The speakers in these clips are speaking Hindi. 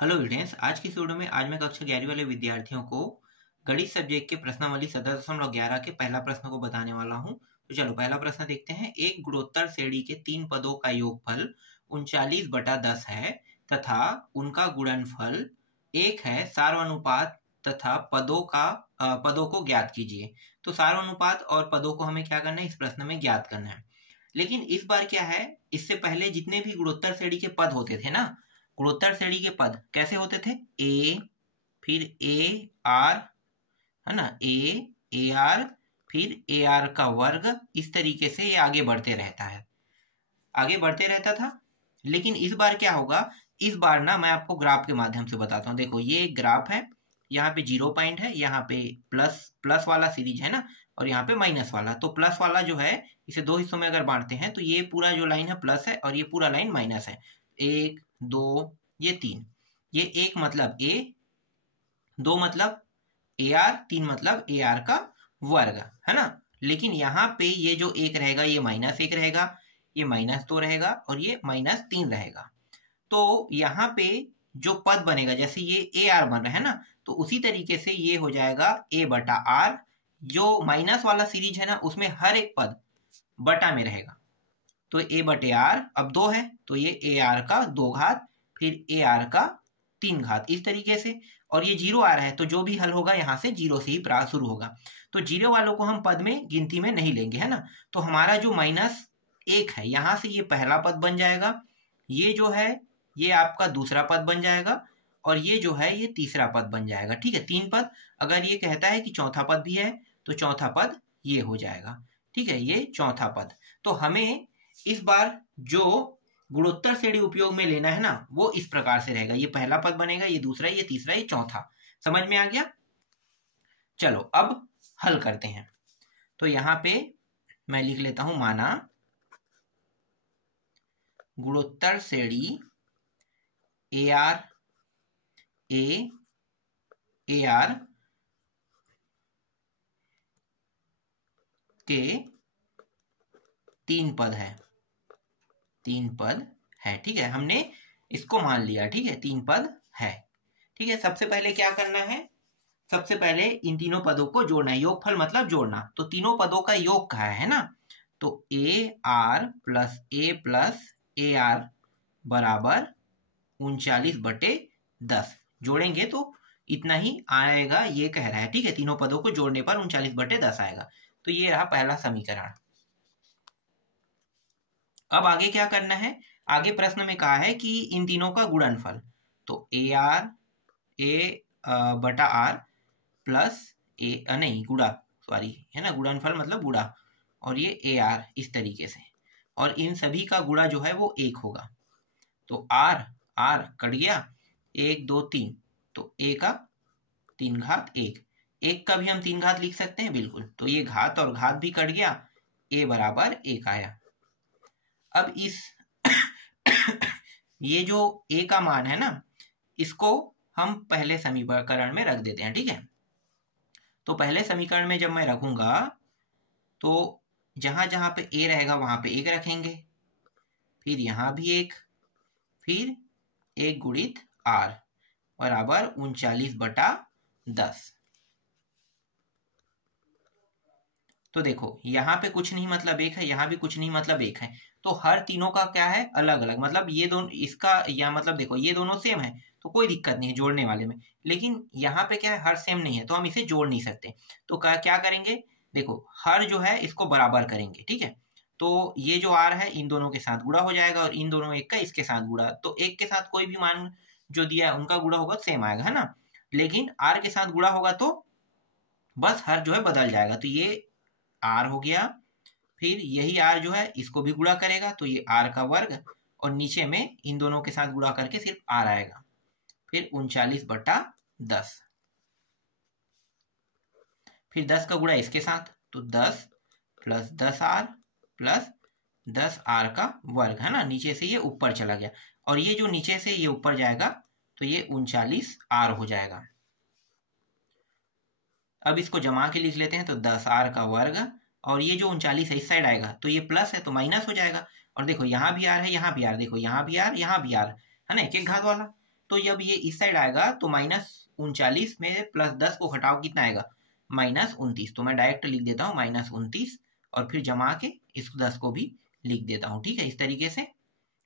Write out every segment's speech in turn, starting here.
हेलो स्टूडेंट्स, आज की इस वीडियो में आज मैं कक्षा 11वीं वाले विद्यार्थियों को गणित सब्जेक्ट के प्रश्नावली 17.11 के पहला प्रश्न को बताने वाला हूं। तो चलो पहला प्रश्न देखते हैं। एक गुणोत्तर श्रेणी के 3 पदों का योगफल 39/10 है तथा उनका गुणनफल 1 है। सार्वनुपात तथा पदों को ज्ञात कीजिए। तो सार्वनुपात और पदों को हमें क्या करना है, इस प्रश्न में ज्ञात करना है। लेकिन इस बार क्या है, इससे पहले जितने भी गुणोत्तर श्रेणी के पद होते थे ना, गुणोत्तर श्रेणी के पद कैसे होते थे, ए फिर ए आर, है ना, ए आर फिर ए आर का वर्ग, इस तरीके से ये आगे बढ़ते रहता था। लेकिन इस बार क्या होगा, इस बार ना मैं आपको ग्राफ के माध्यम से बताता हूँ। देखो ये एक ग्राफ है, यहाँ पे 0 पॉइंट है, यहाँ पे प्लस वाला सीरीज है ना, और यहाँ पे माइनस वाला। तो प्लस वाला जो है, इसे दो हिस्सों में अगर बांटते हैं तो ये पूरा जो लाइन है प्लस है और ये पूरा लाइन माइनस है। 1 2 ये 3, ये 1 मतलब ए, 2 मतलब ए आर, 3 मतलब ए आर का वर्ग, है ना। लेकिन यहाँ पे ये जो 1 रहेगा ये -1 रहेगा, ये -2 रहेगा और ये -3 रहेगा। तो यहाँ पे जो पद बनेगा, जैसे ये ए आर बन रहा है ना, तो उसी तरीके से ये हो जाएगा ए बटा आर। जो माइनस वाला सीरीज है ना, उसमें हर एक पद बटा में रहेगा। तो ए बटे आर अब 2 है, तो ये ए आर का 2 घात फिर ए आर का 3 घात, इस तरीके से। और ये 0 आ रहा है, तो जो भी हल होगा यहाँ से 0 से ही शुरू होगा। तो 0 वालों को हम पद में गिनती में नहीं लेंगे, है ना। तो हमारा जो -1 है, यहाँ से ये पहला पद बन जाएगा, ये जो है ये आपका दूसरा पद बन जाएगा, और ये जो है ये तीसरा पद बन जाएगा। ठीक है, 3 पद। अगर ये कहता है कि चौथा पद भी है तो चौथा पद ये हो जाएगा। ठीक है, ये चौथा पद। तो हमें इस बार जो गुणोत्तर श्रेणी उपयोग में लेना है ना, वो इस प्रकार से रहेगा। ये पहला पद बनेगा, ये दूसरा, ये तीसरा, ये चौथा। समझ में आ गया। चलो अब हल करते हैं। तो यहाँ पे मैं लिख लेता हूं, माना गुणोत्तर श्रेणी ए आर के 3 पद है, 3 पद है। ठीक है, हमने इसको मान लिया। ठीक है, 3 पद है। ठीक है, सबसे पहले क्या करना है, सबसे पहले इन तीनों पदों को जोड़ना है। योगफल मतलब जोड़ना। तो तीनों पदों का योग कहा है ना, तो A R plus A R बराबर 39/10। जोड़ेंगे तो इतना ही आएगा, ये कह रहा है। ठीक है, तीनों पदों को जोड़ने पर 39/10 आएगा। तो ये रहा पहला समीकरण। अब आगे क्या करना है, आगे प्रश्न में कहा है कि इन तीनों का गुणनफल। तो ए बटा आर प्लस गुणा, सॉरी, है ना, गुणनफल मतलब गुणा, और ये ए आर, इस तरीके से। और इन सभी का गुणा जो है वो 1 होगा। तो आर कट गया, 1 2 3, तो ए का 3 घात 1, 1 का भी हम 3 घात लिख सकते हैं, बिल्कुल। तो ये घात और घात भी कट गया, ए बराबर 1 आया। अब इस ये जो ए का मान है ना, इसको हम पहले समीकरण में रख देते हैं। ठीक है, तो पहले समीकरण में जब मैं रखूंगा तो जहां जहां पे ए रहेगा वहां पे 1 रखेंगे, फिर यहां भी 1, फिर 1 गुणित आर बराबर 39/10। तो देखो यहाँ पे कुछ नहीं मतलब 1 है, यहाँ भी कुछ नहीं मतलब 1 है। तो हर तीनों का क्या है, अलग अलग, मतलब ये दोनों, इसका या मतलब देखो ये दोनों सेम है तो कोई दिक्कत नहीं है जोड़ने वाले में। लेकिन यहाँ पे क्या है, हर सेम नहीं है तो हम इसे जोड़ नहीं सकते। तो क्या करेंगे, देखो हर जो है इसको बराबर करेंगे। ठीक है, तो ये जो आर है इन दोनों के साथ गुणा हो जाएगा, और इन दोनों 1 का इसके साथ गुणा। तो 1 के साथ कोई भी मान जो दिया है उनका गुणा होगा सेम आएगा, है ना। लेकिन आर के साथ गुणा होगा तो बस हर जो है बदल जाएगा। तो ये आर हो गया, फिर यही आर जो है इसको भी गुणा करेगा, तो ये आर का वर्ग, और नीचे में इन दोनों के साथ गुणा करके सिर्फ आर आएगा, फिर 39/10। फिर 10 का गुणा इसके साथ, तो 10 + 10r प्लस 10r का वर्ग, है ना। नीचे से ये ऊपर चला गया, और ये जो नीचे से ये ऊपर जाएगा तो ये 39r हो जाएगा। अब इसको जमा के लिख लेते हैं, तो 10r का वर्ग, और ये जो 39 है इस साइड आएगा तो ये प्लस है तो माइनस हो जाएगा। और देखो यहाँ भी आर है, यहाँ भी आर, देखो यहाँ भी आर, यहाँ भी आर, है ना, एक एक घात वाला। तो जब ये इस साइड आएगा तो -39 में +10 को घटाओ कितना आएगा, -29। तो मैं डायरेक्ट लिख देता हूँ -29 और फिर जमा के इस 10 को भी लिख देता हूँ, ठीक है, इस तरीके से,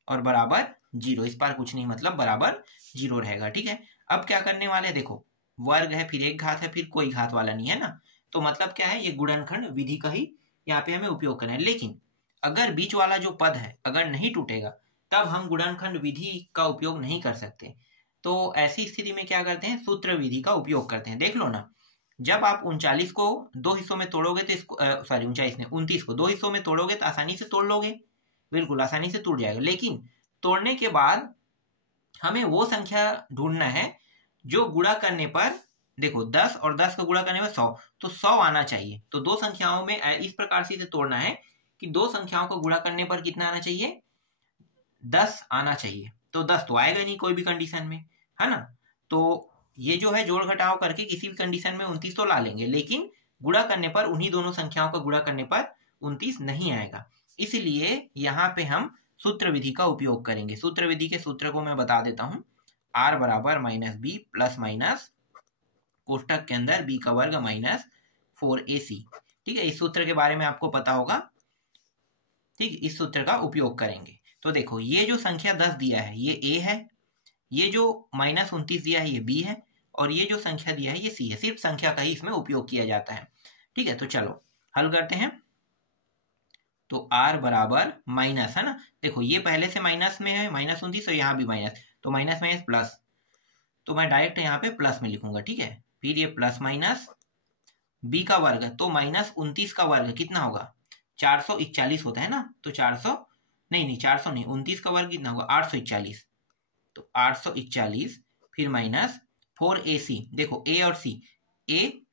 और बराबर 0। इस बार कुछ नहीं, मतलब बराबर 0 रहेगा, ठीक है। अब क्या करने वाले हैं, देखो वर्ग है, फिर एक घात है, फिर कोई घात वाला नहीं है ना, तो मतलब क्या है, ये गुणनखंड विधि का ही यहाँ पे हमें उपयोग करना है। लेकिन अगर बीच वाला जो पद है अगर नहीं टूटेगा तब हम गुणनखंड विधि का उपयोग नहीं कर सकते। तो ऐसी स्थिति में क्या करते हैं, सूत्र विधि का उपयोग करते हैं। देख लो ना, जब आप 39 को 2 हिस्सों में तोड़ोगे तो इसको 29 को 2 हिस्सों में तोड़ोगे तो आसानी से तोड़ लोगे, बिल्कुल आसानी से टूट जाएगा। लेकिन तोड़ने के बाद हमें वो संख्या ढूंढना है जो गुणा करने पर, देखो 10 और 10 का गुणा करने में 100, तो 100 आना चाहिए। तो दो संख्याओं में इस प्रकार से इसे तोड़ना है कि दो संख्याओं को गुणा करने पर कितना आना चाहिए, 10 आना चाहिए। तो 10 तो आएगा नहीं कोई भी कंडीशन में, है ना। तो ये जो है जोड़ घटाव करके किसी भी कंडीशन में 29 तो ला लेंगे, लेकिन गुणा करने पर उन्हीं दोनों संख्याओं का गुणा करने पर 29 नहीं आएगा। इसलिए यहाँ पे हम सूत्र विधि का उपयोग करेंगे। सूत्र विधि के सूत्र को मैं बता देता हूँ, r बराबर -b प्लस माइनस कोष्टक के अंदर b का वर्ग माइनस 4ac, ठीक है। इस सूत्र के बारे में आपको पता होगा, ठीक, इस सूत्र का उपयोग करेंगे। तो देखो ये जो संख्या 10 दिया है ये a है, ये जो -29 दिया है ये b है, और ये जो संख्या दिया है ये c है। सिर्फ संख्या का ही इसमें उपयोग किया जाता है, ठीक है। तो चलो हल करते हैं। तो r बराबर माइनस, है ना, देखो ये पहले से माइनस में है, -29, और यहाँ भी माइनस, तो माइनस माइनस प्लस, तो मैं डायरेक्ट यहाँ पे प्लस में लिखूंगा, ठीक है। फिर ये प्लस माइनस b का वर्ग, तो -29 का वर्ग कितना होगा, 441 होता है ना, तो 400 नहीं 400 नहीं, 29 का वर्ग कितना होगा, 841, तो 841, फिर माइनस 4ac, देखो a और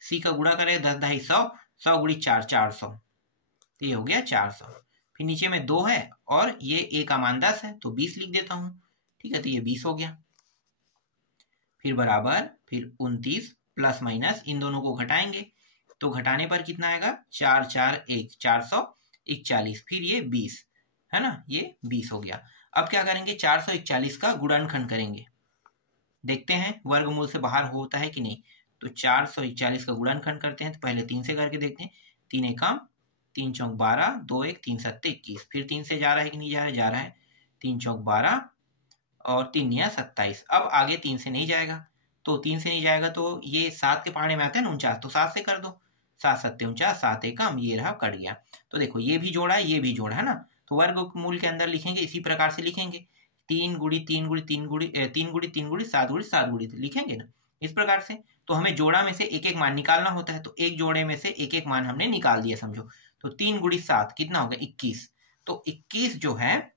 c का गुणा करें 10 ढाई 100, 100 गुणी 4 400, तो ये हो गया 400। फिर नीचे में 2 है और ये a का मान 10 है, तो 20 लिख देता हूँ, ठीक है। तो ये 20 हो गया, फिर बराबर, फिर 29 प्लस माइनस इन दोनों को घटाएंगे, तो घटाने पर कितना आएगा, 4 4 1 441, फिर ये 20, है ना, ये 20 हो गया। अब क्या करेंगे, 441 का गुणनखंड करेंगे, देखते हैं वर्गमूल से बाहर होता है कि नहीं। तो 441 का गुणनखंड करते हैं, तो पहले 3 से करके देखते हैं, 3 एकम 3 चौक 12, 2 1 3 7 21, फिर 3 से जा रहा है कि नहीं जा रहा है, जा रहा है, 3 चौक 12 और 3 या 27। अब आगे 3 से नहीं जाएगा, तो 3 से नहीं जाएगा तो ये 7 के पहाड़े में आते हैं ना 49, तो 7 से कर दो, 7 7 49, 7 एकम, ये रहा कट गया। तो देखो ये भी जोड़ा है, ये भी जोड़ा है ना, तो वर्गमूल के अंदर लिखेंगे इसी प्रकार से लिखेंगे, 3 गुड़ी 3 गुड़ी 3 गुड़ी 3 गुड़ी 3 गुड़ी 7 गुड़ी 7 गुड़ी लिखेंगे ना इस प्रकार से। तो हमें जोड़ा में से एक एक मान निकालना होता है, तो एक जोड़े में से एक एक मान हमने निकाल दिया समझो। तो 3 गुड़ी 7 कितना होगा, 21, तो 21 जो है,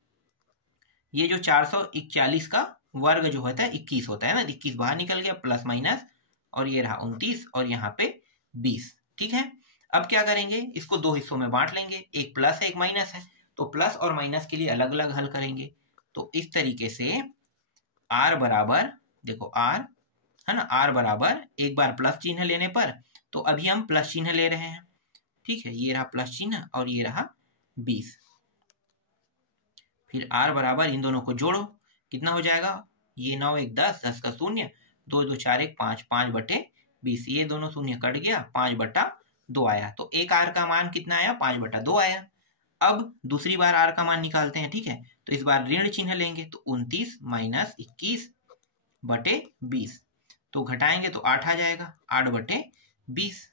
ये जो 441 का वर्ग जो होता है 21 होता है ना, 21 बाहर निकल गया, प्लस माइनस, और ये रहा 29 और यहाँ पे 20, ठीक है। अब क्या करेंगे, इसको दो हिस्सों में बांट लेंगे, एक प्लस है एक माइनस है, तो प्लस और माइनस के लिए अलग अलग हल करेंगे। तो इस तरीके से r बराबर, देखो r है ना, r बराबर एक बार प्लस चिन्ह लेने पर, तो अभी हम प्लस चिन्ह ले रहे हैं, ठीक है, ये रहा प्लस चिन्ह और ये रहा 20। फिर r बराबर इन दोनों को जोड़ो, कितना हो जाएगा, ये 9 1 10, 10 का शून्य, 2 2 4 1 5, 5 बटे 20, ये दोनों शून्य कट गया, 5 बटा 2 आया, तो एक r का मान कितना आया, 5 बटा 2 आया। अब दूसरी बार r का मान निकालते हैं, ठीक है, तो इस बार ऋण चिन्ह लेंगे, तो 29 माइनस 21 बटे 20, तो घटाएंगे तो 8 आ जाएगा, 8 बटे 20,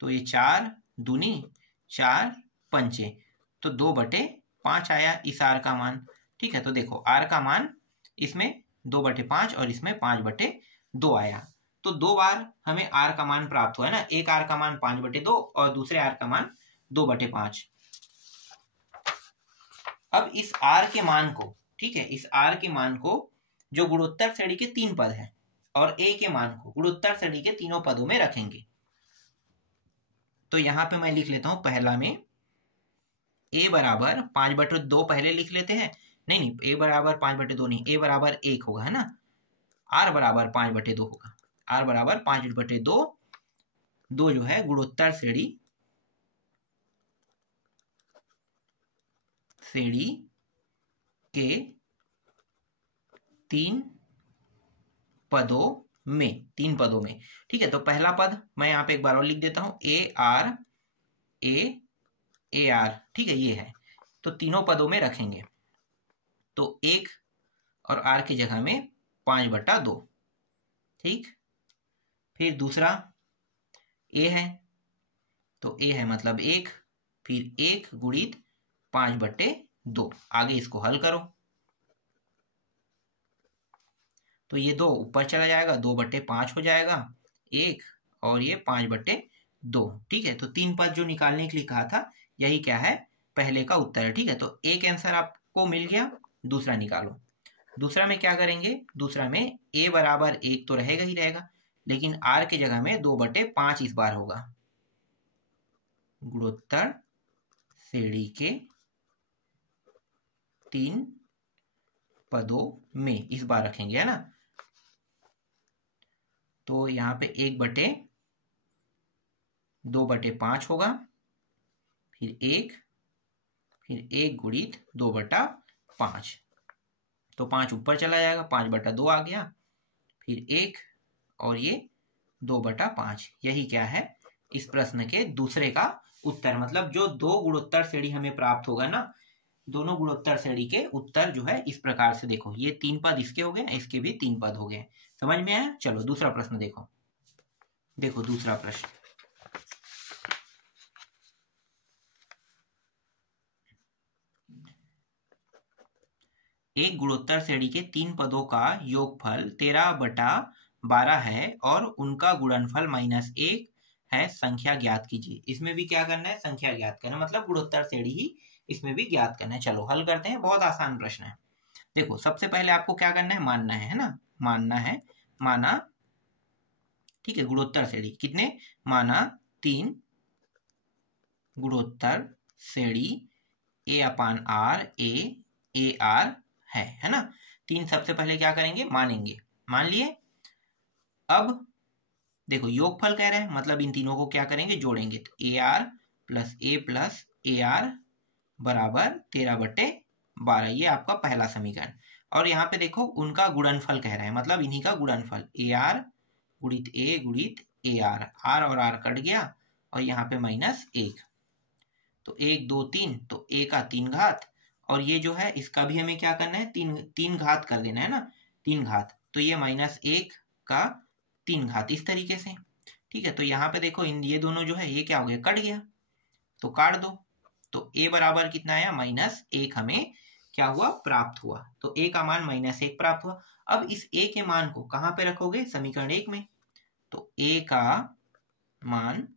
तो ये 4 दूनी 4 पंचे, तो 2 बटे 5 आया इस r का मान, ठीक है। तो देखो r का मान इसमें 2 बटे 5 और इसमें 5 बटे 2 आया, तो दो बार हमें r का मान प्राप्त हुआ है ना, एक r का मान 5 बटे 2 और दूसरे r का मान 2 बटे 5। अब इस r के मान को, ठीक है, इस r के मान को जो गुणोत्तर श्रेणी के 3 पद हैं और a के मान को गुणोत्तर श्रेणी के तीनों पदों में रखेंगे। तो यहां पे मैं लिख लेता हूं, पहला में a बराबर 5 बटे 2 पहले लिख लेते हैं, नहीं a बराबर 5 बटे 2 नहीं, a बराबर 1 होगा, है ना, r बराबर 5 बटे 2 होगा, r बराबर 5 बटे 2, 2 जो है गुणोत्तर श्रेणी के 3 पदों में, 3 पदों में। ठीक है, तो पहला पद मैं यहाँ पे एक बार और लिख देता हूं, ए आर, ठीक है, ये है। तो तीनों पदों में रखेंगे तो 1 और आर की जगह में 5/2। ठीक, फिर दूसरा ए है, तो ए है मतलब 1, फिर 1 गुणित 5/2। आगे इसको हल करो तो ये 2 ऊपर चला जाएगा, 2/5 हो जाएगा 1, और ये 5/2। ठीक है, तो 3 पद जो निकालने के लिए कहा था, यही क्या है, पहले का उत्तर है। ठीक है, तो एक आंसर आपको मिल गया। दूसरा निकालो। दूसरा में क्या करेंगे, दूसरा में a बराबर 1 तो रहेगा ही रहेगा, लेकिन r की जगह में 2/5 इस बार होगा। गुणोत्तर श्रेणी के 3 पदों में इस बार रखेंगे, है ना। तो यहाँ पे 1/2/5 होगा, फिर 1 गुणित 2/5। तो 5 ऊपर चला जाएगा, 5/2 आ गया, फिर 1 और ये 2/5। यही क्या है, इस प्रश्न के दूसरे का उत्तर। मतलब जो 2 गुणोत्तर श्रेणी हमें प्राप्त होगा ना, दोनों गुणोत्तर श्रेणी के उत्तर जो है इस प्रकार से। देखो ये 3 पद इसके हो गए, इसके भी 3 पद हो गए। समझ में आया। चलो दूसरा प्रश्न देखो। देखो दूसरा प्रश्न, एक गुणोत्तर श्रेणी के 3 पदों का योगफल 13/12 है और उनका गुणनफल -1 है, संख्या ज्ञात कीजिए। इसमें भी क्या करना है, संख्या ज्ञात करना, मतलब गुणोत्तर श्रेणी ही इसमें भी ज्ञात करना है। चलो हल करते हैं, बहुत आसान प्रश्न है। देखो सबसे पहले आपको क्या करना है, मानना है ना, मानना है, माना, ठीक है, गुणोत्तर श्रेणी कितने, माना 3 गुणोत्तर श्रेणी A/R A है ना। 3 सबसे पहले क्या करेंगे, मानेंगे, मान लिए। अब देखो योगफल कह रहे हैं, मतलब इन तीनों को क्या करेंगे, जोड़ेंगे। तो AR + A + AR बराबर 13/12, ये आपका पहला समीकरण। और यहाँ पे देखो उनका गुणनफल कह रहे हैं, मतलब इन्हीं का गुणनफल, AR गुणित A गुणित AR, R और R कट गया और यहाँ पे -1, तो 1 2 3, तो A का 3 घात, और ये जो है इसका भी हमें क्या करना है, 3 घात कर देना है ना, 3 घात, तो ये -1 का 3 घात, इस तरीके से। ठीक है, तो यहाँ पे देखो ये दोनों जो है ये क्या हो गया, कट गया, तो काट दो। तो A बराबर कितना आया, -1 हमें क्या हुआ, प्राप्त हुआ। तो A का मान -1 प्राप्त हुआ। अब इस A के मान को कहाँ पे रखोगे, समीकरण 1 में। तो A का मान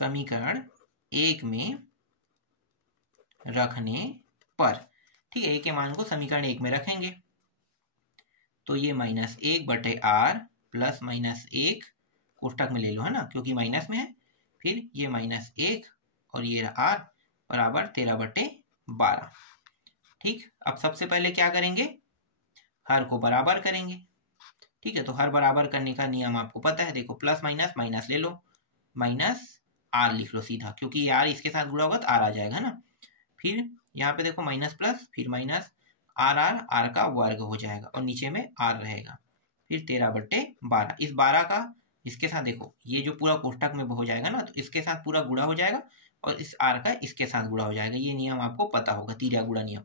समीकरण 1 में रखने पर, ठीक है, A के मान को समीकरण 1 में रखेंगे, तो ये -1/R प्लस -1 कोष्टक में ले लो, है ना, क्योंकि माइनस में है, फिर ये -1 और ये R बराबर 13/12। ठीक, अब सबसे पहले क्या करेंगे, हर को बराबर करेंगे। ठीक है, तो हर बराबर करने का नियम आपको पता है। देखो प्लस माइनस, माइनस ले लो, -R लिख लो सीधा, क्योंकि R इसके साथ जुड़ा होगा तो R आ जाएगा ना। फिर यहाँ पे देखो माइनस प्लस, फिर -R का वर्ग हो जाएगा और नीचे में R रहेगा, फिर 13/12। इस 12 का इसके साथ देखो, ये जो पूरा कोष्टक में हो जाएगा ना, तो इसके साथ पूरा गुणा हो जाएगा और इस R का इसके साथ गुणा हो जाएगा। ये नियम आपको पता होगा, तीरिया गुणा नियम।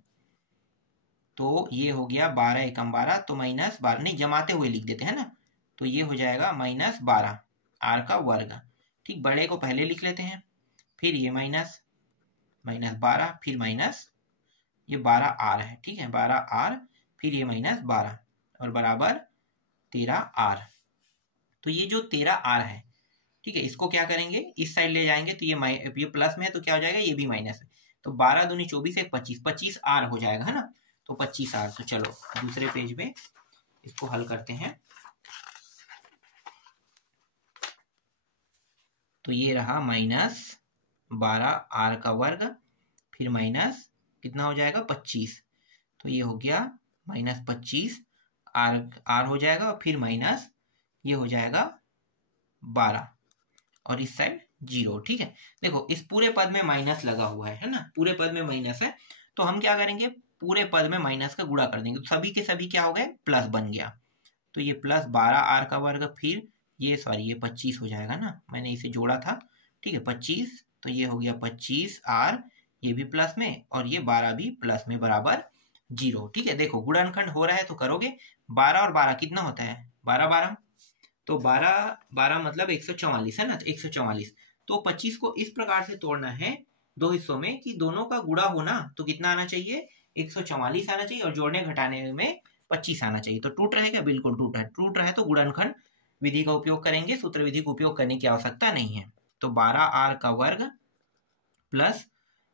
तो ये हो गया 12 एकम 12, तो -12 नहीं, जमाते हुए लिख देते हैं ना, तो ये हो जाएगा -12 R का वर्ग। ठीक, बड़े को पहले लिख लेते हैं, फिर ये -12, फिर माइनस ये 12R है, ठीक है, 12R, फिर ये -12 और बराबर 13R। तो ये जो 13R है, ठीक है, इसको क्या करेंगे, इस साइड ले जाएंगे, तो ये प्लस में है तो क्या हो जाएगा, ये भी माइनस है, तो 12 दूनी 24, 1 25, 25R हो जाएगा, है ना, तो 25R। तो चलो दूसरे पेज में इसको हल करते हैं। तो ये रहा -12R का वर्ग, फिर माइनस कितना हो जाएगा, 25, तो ये हो गया -25R हो जाएगा, और फिर माइनस ये हो जाएगा 12 और इस साइड 0। ठीक है, देखो इस पूरे पद में माइनस लगा हुआ है ना, पूरे पद में माइनस है, तो हम क्या करेंगे, पूरे पद में माइनस का गुणा कर देंगे, तो सभी के सभी क्या हो गए, प्लस बन गया। तो ये प्लस 12r का वर्ग, फिर ये सॉरी ये 25 हो जाएगा ना, मैंने इसे जोड़ा था, ठीक है 25, तो ये हो गया 25r, ये भी प्लस में और ये 12 भी प्लस में, बराबर 0। ठीक है, देखो गुणनखंड हो रहा है तो करोगे, 12 और 12 कितना होता है, 12 12, तो 12 12 मतलब 144 है ना, तो 144। तो 25 को इस प्रकार से तोड़ना है दो हिस्सों में कि दोनों का गुणा होना, तो कितना आना चाहिए, 144 आना चाहिए, और जोड़ने घटाने में 25 आना चाहिए। तो टूट रहेगा, बिल्कुल टूट रहा है तो गुणनखंड विधि का उपयोग करेंगे, सूत्र विधि का उपयोग करने की आवश्यकता नहीं है। तो 12r का वर्ग प्लस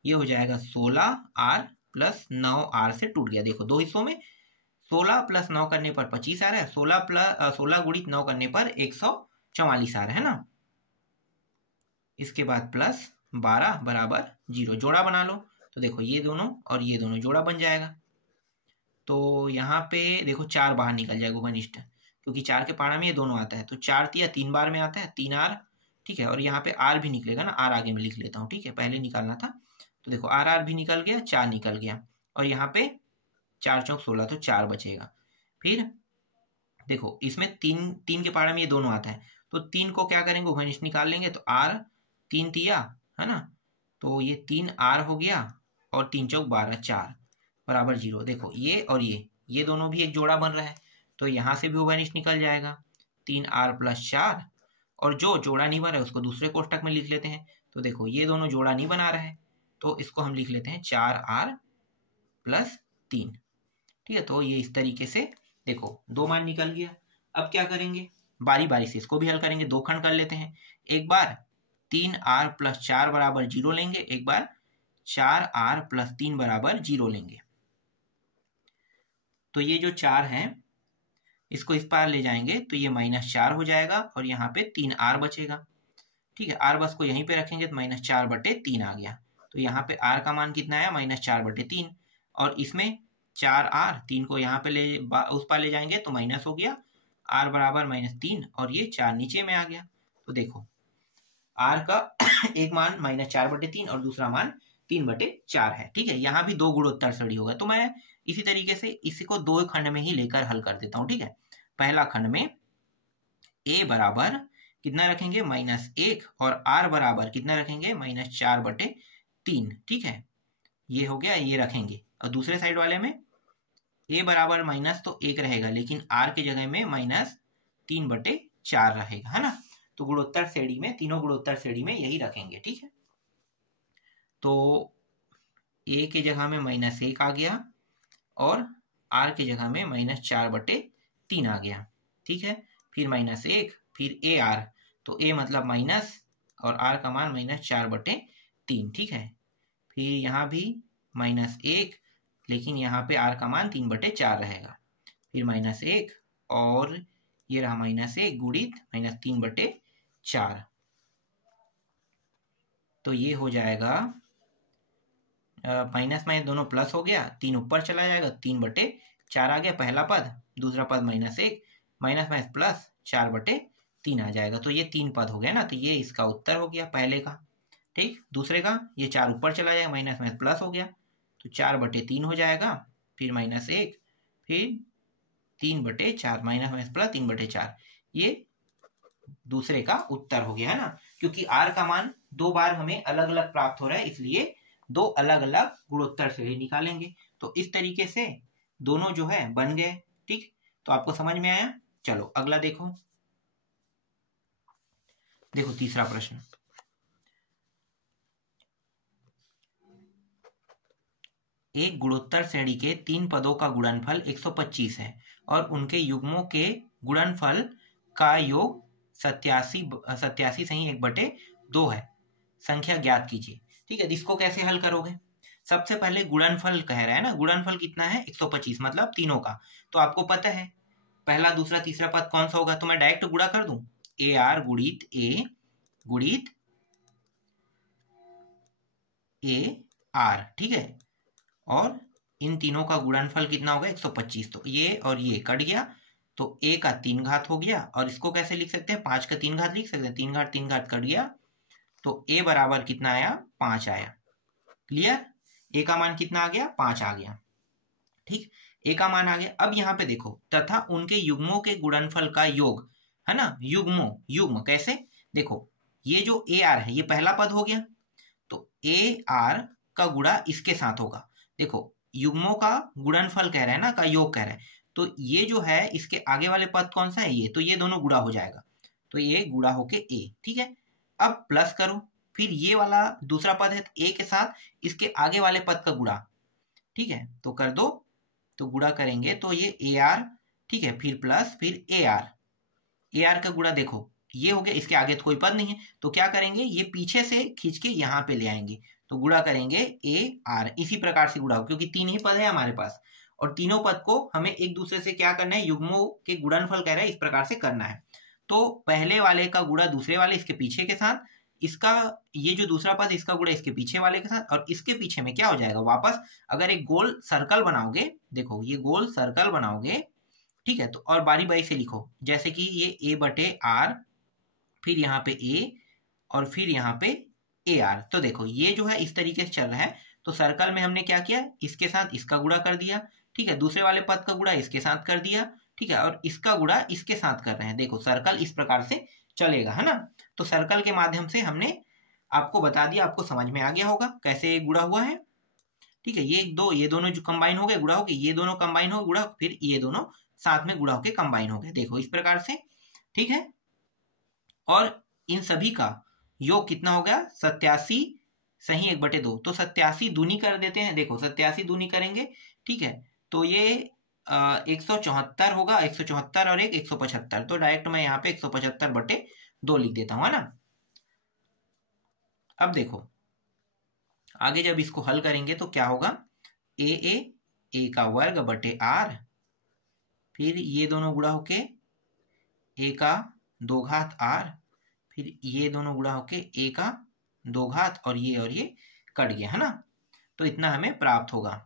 ये हो जाएगा 16r प्लस 9r से टूट गया। देखो दो हिस्सों में 16 प्लस 9 करने पर 25 आ रहा है, 16 गुणित 9 करने पर 144 आ रहा है ना। इसके बाद प्लस 12 बराबर 0, जोड़ा बना लो। तो देखो ये दोनों और ये दोनों जोड़ा बन जाएगा। तो यहाँ पे देखो 4 बाहर निकल जाएगा घनिष्ठ, क्योंकि 4 के पारा में ये दोनों आता है, तो 4 तिया 3 बार में आता है, 3r, ठीक है। और यहाँ पे r भी निकलेगा ना, r आगे में लिख लेता हूँ, ठीक है, पहले निकालना था। तो देखो r भी निकल गया, 4 निकल गया, और यहाँ पे 4 चौक 16, तो 4 बचेगा। फिर देखो इसमें 3 के पारा में ये दोनों आता है, तो 3 को क्या करेंगे, घनिष्ठ निकाल लेंगे, तो r 3 तिया है ना, तो ये 3r हो गया, और 3 चौक 12, 4 बराबर 0। देखो ये और ये दोनों भी एक जोड़ा बन रहा है, तो यहाँ से भी घनिष्ठ निकल जाएगा, 3r प्लस 4, और जो जोड़ा नहीं बन रहा है उसको दूसरे कोष्टक में लिख लेते हैं। तो देखो ये दोनों जोड़ा नहीं बना रहा है, तो इसको हम लिख लेते हैं 4r प्लस 3, ठीक है। तो ये इस तरीके से देखो 2 मान निकल गया। अब क्या करेंगे, बारी बारी से इसको भी हल करेंगे, 2 खंड कर लेते हैं। एक बार 3r प्लस 4 बराबर 0 लेंगे, एक बार 4r प्लस 3 बराबर 0 लेंगे। तो ये जो 4 है इसको इस पार ले जाएंगे तो ये -4 हो जाएगा, और यहाँ पे 3r बचेगा, ठीक है। r बस को यहीं पे रखेंगे तो -4/3 आ गया। तो यहाँ पे r का मान कितना आया, -4/3, और इसमें 4r, 3 को यहाँ पे उस पार ले जाएंगे तो माइनस हो गया, r बराबर -3, और ये 4 नीचे में आ गया। तो देखो r का एक मान -4/3 और दूसरा मान 3/4 है, ठीक है। यहाँ भी 2 गुणोत्तर श्रेणी होगा, तो मैं इसी तरीके से इसी को 2 खंड में ही लेकर हल कर देता हूँ, ठीक है। पहला खंड में a बराबर कितना रखेंगे, -1, और r बराबर कितना रखेंगे, -4/3, ठीक है। ये हो गया, ये रखेंगे। और दूसरे साइड वाले में a बराबर -1 रहेगा, लेकिन r की जगह में -3/4 रहेगा, है ना। तो गुणोत्तर श्रेणी में, तीनों गुणोत्तर श्रेणी में यही रखेंगे, ठीक है। तो a की जगह में -1 आ गया, और r की जगह में -4/3 आ गया, ठीक है। फिर -1, फिर ar, तो a मतलब माइनस, और r का मान -4/3, ठीक है। फिर यहाँ भी -1, लेकिन यहाँ पे r का मान 3/4 रहेगा। फिर -1, और ये रहा -1 गुणित -3/4, तो ये हो जाएगा माइनस माइनस दोनों प्लस हो गया, 3 ऊपर चला जाएगा, 3/4 आ गया पहला पद, दूसरा पद -1, माइनस माइनस प्लस 4/3 आ जाएगा। तो ये 3 पद हो गया ना, तो ये इसका उत्तर हो गया पहले का, ठीक। दूसरे का ये 4 ऊपर चला जाएगा, माइनस माइनस प्लस हो गया, तो 4/3 हो जाएगा, फिर -1, फिर 3/4, माइनस माइनस प्लस 3/4, ये दूसरे का उत्तर हो गया, है ना। क्योंकि r का मान 2 बार हमें अलग अलग प्राप्त हो रहा है, इसलिए 2 अलग अलग गुणोत्तर श्रेणी निकालेंगे। तो इस तरीके से दोनों जो है बन गए, ठीक। तो आपको समझ में आया। चलो अगला देखो तीसरा प्रश्न। एक गुणोत्तर श्रेणी के 3 पदों का गुणनफल 125 है, और उनके युग्मों के गुणनफल का योग 87 सही 1/2 है। संख्या ज्ञात कीजिए, ठीक है। इसको कैसे हल करोगे, सबसे पहले गुणनफल कह रहा है ना, गुणनफल कितना है 125, मतलब तीनों का। तो आपको पता है पहला दूसरा तीसरा पद कौन सा होगा, तो मैं डायरेक्ट गुणा कर दूं, AR गुणित A गुणित AR, ठीक है। और इन तीनों का गुणनफल कितना होगा 125, तो ये और ये कट गया, तो a का 3 घात हो गया, और इसको कैसे लिख सकते हैं, 5 का 3 घात लिख सकते हैं, 3 घात कट गया, तो a बराबर कितना आया, 5 आया। क्लियर, a का मान कितना आ गया, 5 आ गया, ठीक। ए का मान आ गया। अब यहाँ पे देखो, तथा उनके युग्मों के गुणनफल का योग, है ना, युग्म कैसे, देखो ये जो ए आर है ये पहला पद हो गया, तो ए आर का गुणा इसके साथ होगा। देखो युग्मों का गुणनफल कह रहा है ना, का योग कह रहा है, तो ये जो है इसके आगे वाले पद कौन सा है, ये, तो ये दोनों गुणा हो जाएगा, तो ये गुणा होके ए, ठीक है। अब प्लस करो, फिर ये वाला दूसरा पद है ए के साथ इसके आगे वाले पद का गुणा, ठीक है, तो कर दो, तो गुणा करेंगे तो ये ए आर, ठीक है, फिर प्लस, फिर ए आर का गुणा, देखो ये हो गया, इसके आगे तो कोई पद नहीं है, तो क्या करेंगे, ये पीछे से खींच के यहाँ पे ले आएंगे, तो गुणा करेंगे ए आर, इसी प्रकार से गुणा हो, क्योंकि तीन ही पद है हमारे पास, और तीनों पद को हमें एक दूसरे से क्या करना है, युग्मों के गुणनफल कह रहा है, इस प्रकार से करना है। तो पहले वाले का गुणा दूसरे वाले इसके पीछे के साथ, इसका ये जो दूसरा पद इसका गुणा इसके पीछे वाले के साथ, और इसके पीछे में क्या हो जाएगा वापस, अगर एक गोल सर्कल बनाओगे, देखो ये गोल सर्कल बनाओगे, ठीक है, तो और बारी बारी से लिखो, जैसे कि ये ए बटे आर, फिर यहाँ पे ए, और फिर यहाँ पे ए आर, तो देखो ये जो है इस तरीके से चल रहा है, तो सर्कल में हमने क्या किया, इसके साथ इसका गुणा कर दिया, ठीक है, दूसरे वाले पद का गुणा इसके साथ कर दिया, ठीक है, और इसका गुणा इसके साथ कर रहे हैं, देखो सर्कल इस प्रकार से चलेगा, है ना। तो सर्कल के माध्यम से हमने आपको बता दिया, आपको समझ में आ गया होगा कैसे गुणा हुआ है, ठीक है, ये दोनों जो कंबाइन हो गए गुणा हो गए, ये दोनों कंबाइन हो गुणा, फिर ये दोनों साथ में गुणा होके कंबाइन हो गए, देखो इस प्रकार से, ठीक है। और इन सभी का योग कितना हो गया, 87 सही 1/2, तो 87 दूनी कर देते हैं, देखो 87 दूनी करेंगे, ठीक है, तो ये 174 होगा, 174 और एक 175, तो डायरेक्ट मैं यहाँ पे 175/2 लिख देता हूँ, है ना। अब देखो आगे जब इसको हल करेंगे तो क्या होगा, ए का वर्ग बटे आर, फिर ये दोनों गुणा होके ए का 2 घात आर, फिर ये दोनों गुणा होके ए का 2 घात, और ये कट गया, है ना, तो इतना हमें प्राप्त होगा।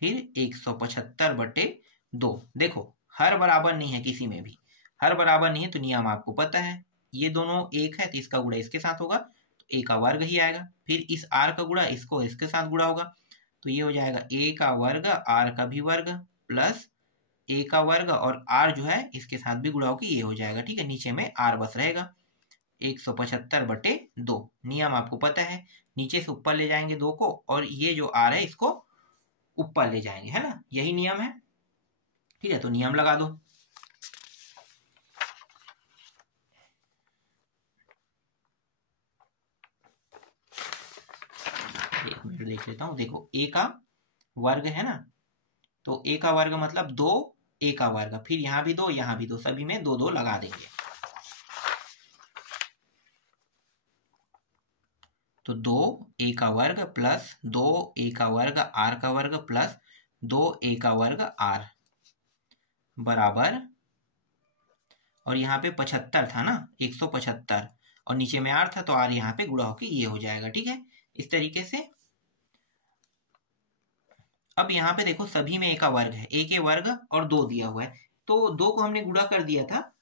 फिर 175/2, देखो हर बराबर नहीं है, किसी में भी हर बराबर नहीं है, तो नियम आपको पता है, ये दोनों एक है तो इसका गुणा इसके साथ होगा, तो ए का वर्ग ही आएगा, फिर इस आर का गुणा इसको इसके साथ गुणा होगा, तो ये हो जाएगा ए का वर्ग आर का भी वर्ग प्लस ए का वर्ग, और आर जो है इसके साथ भी गुणा होकर ये हो जाएगा, ठीक है, नीचे में आर बस रहेगा, 175/2, नियम आपको पता है, नीचे से ऊपर ले जाएंगे 2 को, और ये जो आर है इसको ऊपर ले जाएंगे, है ना, यही नियम है, ठीक है, तो नियम लगा दो। एक मिनट देख लेता हूं, देखो ए का वर्ग है ना, तो ए का वर्ग मतलब 2 ए का वर्ग, फिर यहाँ भी 2 यहाँ भी 2, सभी में 2 2 लगा देंगे, तो 2 ए का वर्ग प्लस 2 ए का वर्ग आर का वर्ग प्लस 2 ए का वर्ग आर बराबर, और यहाँ पे 75 था ना, 175, और नीचे में आर था, तो आर यहाँ पे गुणा होके ये हो जाएगा, ठीक है, इस तरीके से। अब यहाँ पे देखो सभी में ए का वर्ग है, ए के वर्ग और 2 दिया हुआ है, तो 2 को हमने गुणा कर दिया था,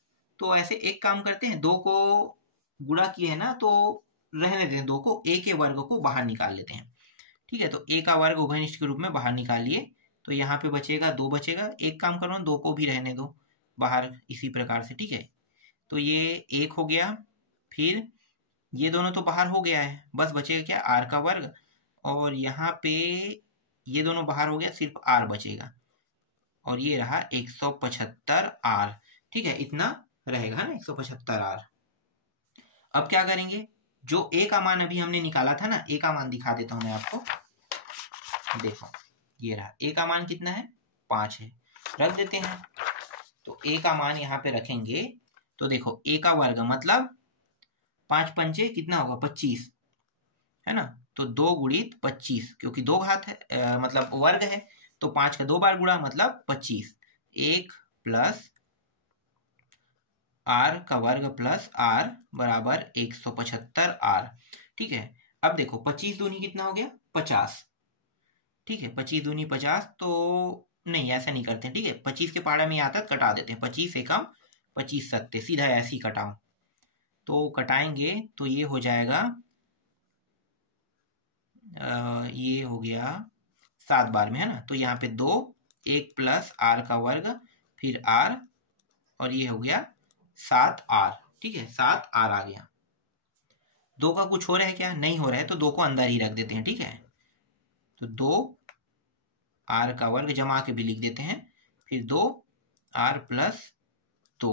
तो ऐसे एक काम करते हैं, 2 को गुणा किए है ना, तो रहने देते हैं, 2 को, ए के वर्ग को बाहर निकाल लेते हैं, ठीक है, तो ए का वर्ग उभयनिष्ठ के रूप में बाहर निकालिए, तो यहाँ पे बचेगा 2 बचेगा, एक काम करो 2 को भी रहने दो बाहर इसी प्रकार से, ठीक है, तो ये 1 हो गया, फिर ये दोनों तो बाहर हो गया है, बस बचेगा क्या, आर का वर्ग, और यहाँ पे ये दोनों बाहर हो गया, सिर्फ आर बचेगा, और ये रहा 175 आर, ठीक है, इतना रहेगा ना 175 आर। अब क्या करेंगे, जो ए का मान अभी हमने निकाला था ना, ए का मान दिखा देता हूं मैं आपको, देखो ये रहा, ए का मान कितना है 5 है, रख देते हैं, तो ए का मान यहाँ पे रखेंगे, तो देखो ए का वर्ग मतलब 5 पंचे कितना होगा 25, है ना, तो 2 गुणित 25, क्योंकि 2 घात है मतलब वर्ग है, तो 5 का 2 बार गुणा मतलब 25, 1 प्लस आर का वर्ग प्लस आर बराबर 175 आर, ठीक है। अब देखो 25 दूनी कितना हो गया 50, ठीक है, 25 दूनी 50, तो नहीं ऐसा नहीं करते, ठीक है, 25 के पहाड़ा में आता कटा देते हैं, 25 एकम 25 सत्ते, सीधा ऐसे ही कटाओ, तो कटाएंगे तो ये हो जाएगा ये हो गया 7 बार में, है ना, तो यहाँ पे 2 1 प्लस आर का वर्ग फिर आर और ये हो गया 7r। ठीक है, 7r आ गया। 2 का कुछ हो रहा है क्या? नहीं हो रहा है, तो 2 को अंदर ही रख देते हैं। ठीक है, तो 2r का वर्ग जमा के भी लिख देते हैं, फिर 2r प्लस 2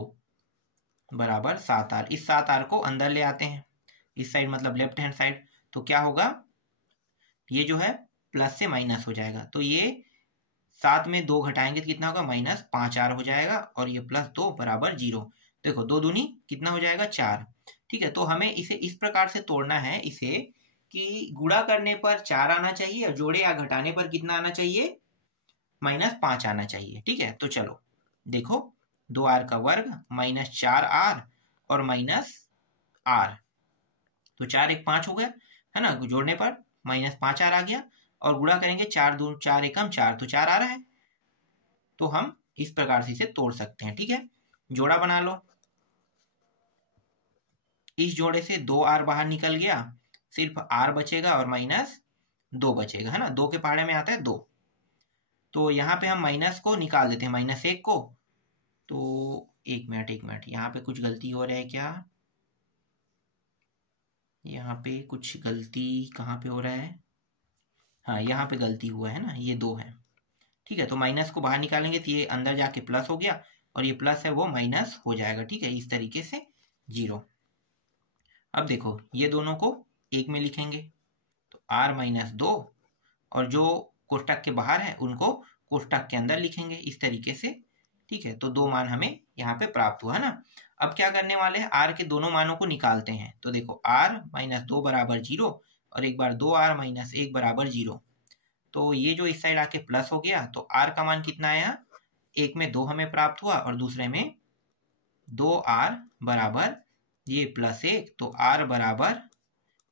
बराबर 7r। इस 7r को अंदर ले आते हैं इस साइड, मतलब लेफ्ट हैंड साइड। तो क्या होगा, ये जो है प्लस से माइनस हो जाएगा, तो ये 7 में 2 घटाएंगे तो कितना होगा, -5r हो जाएगा, और ये +2 बराबर 0। देखो 2 दूनी कितना हो जाएगा, 4। ठीक है, तो हमें इसे इस प्रकार से तोड़ना है इसे कि गुणा करने पर 4 आना चाहिए और जोड़े या घटाने पर कितना आना चाहिए, -5 आना चाहिए। ठीक है, तो चलो देखो 2r का वर्ग -4r और -r, तो 4 1 5 हो गया है ना, जोड़ने पर -5r आ गया, और गुणा करेंगे 4 2 4 एकम 4, तो 4 आ रहा है। तो हम इस प्रकार से इसे तोड़ सकते हैं। ठीक है, जोड़ा बना लो। इस जोड़े से 2r बाहर निकल गया, सिर्फ r बचेगा और -2 बचेगा, है ना। 2 के पहाड़े में आता है 2, तो यहाँ पे हम माइनस को निकाल देते हैं, -1 को। तो एक मिनट, यहाँ पे कुछ गलती हो रहा है क्या? यहाँ पे कुछ गलती कहाँ पे हो रहा है? हाँ, यहाँ पे गलती हुआ है ना, ये 2 है। ठीक है, तो माइनस को बाहर निकालेंगे तो ये अंदर जाके प्लस हो गया, और ये प्लस है वो माइनस हो जाएगा। ठीक है, इस तरीके से 0। अब देखो ये दोनों को एक में लिखेंगे, तो r-2, और जो कोष्टक के बाहर है उनको कोष्टक के अंदर लिखेंगे इस तरीके से। ठीक है, तो 2 मान हमें यहाँ पे प्राप्त हुआ है ना। अब क्या करने वाले हैं, r के दोनों मानों को निकालते हैं। तो देखो r-2 बराबर 0, और एक बार 2r-1 बराबर 0, तो ये जो इस साइड आके प्लस हो गया, तो r का मान कितना आया, एक में 2 हमें प्राप्त हुआ और दूसरे में 2r बराबर ये +1, तो r बराबर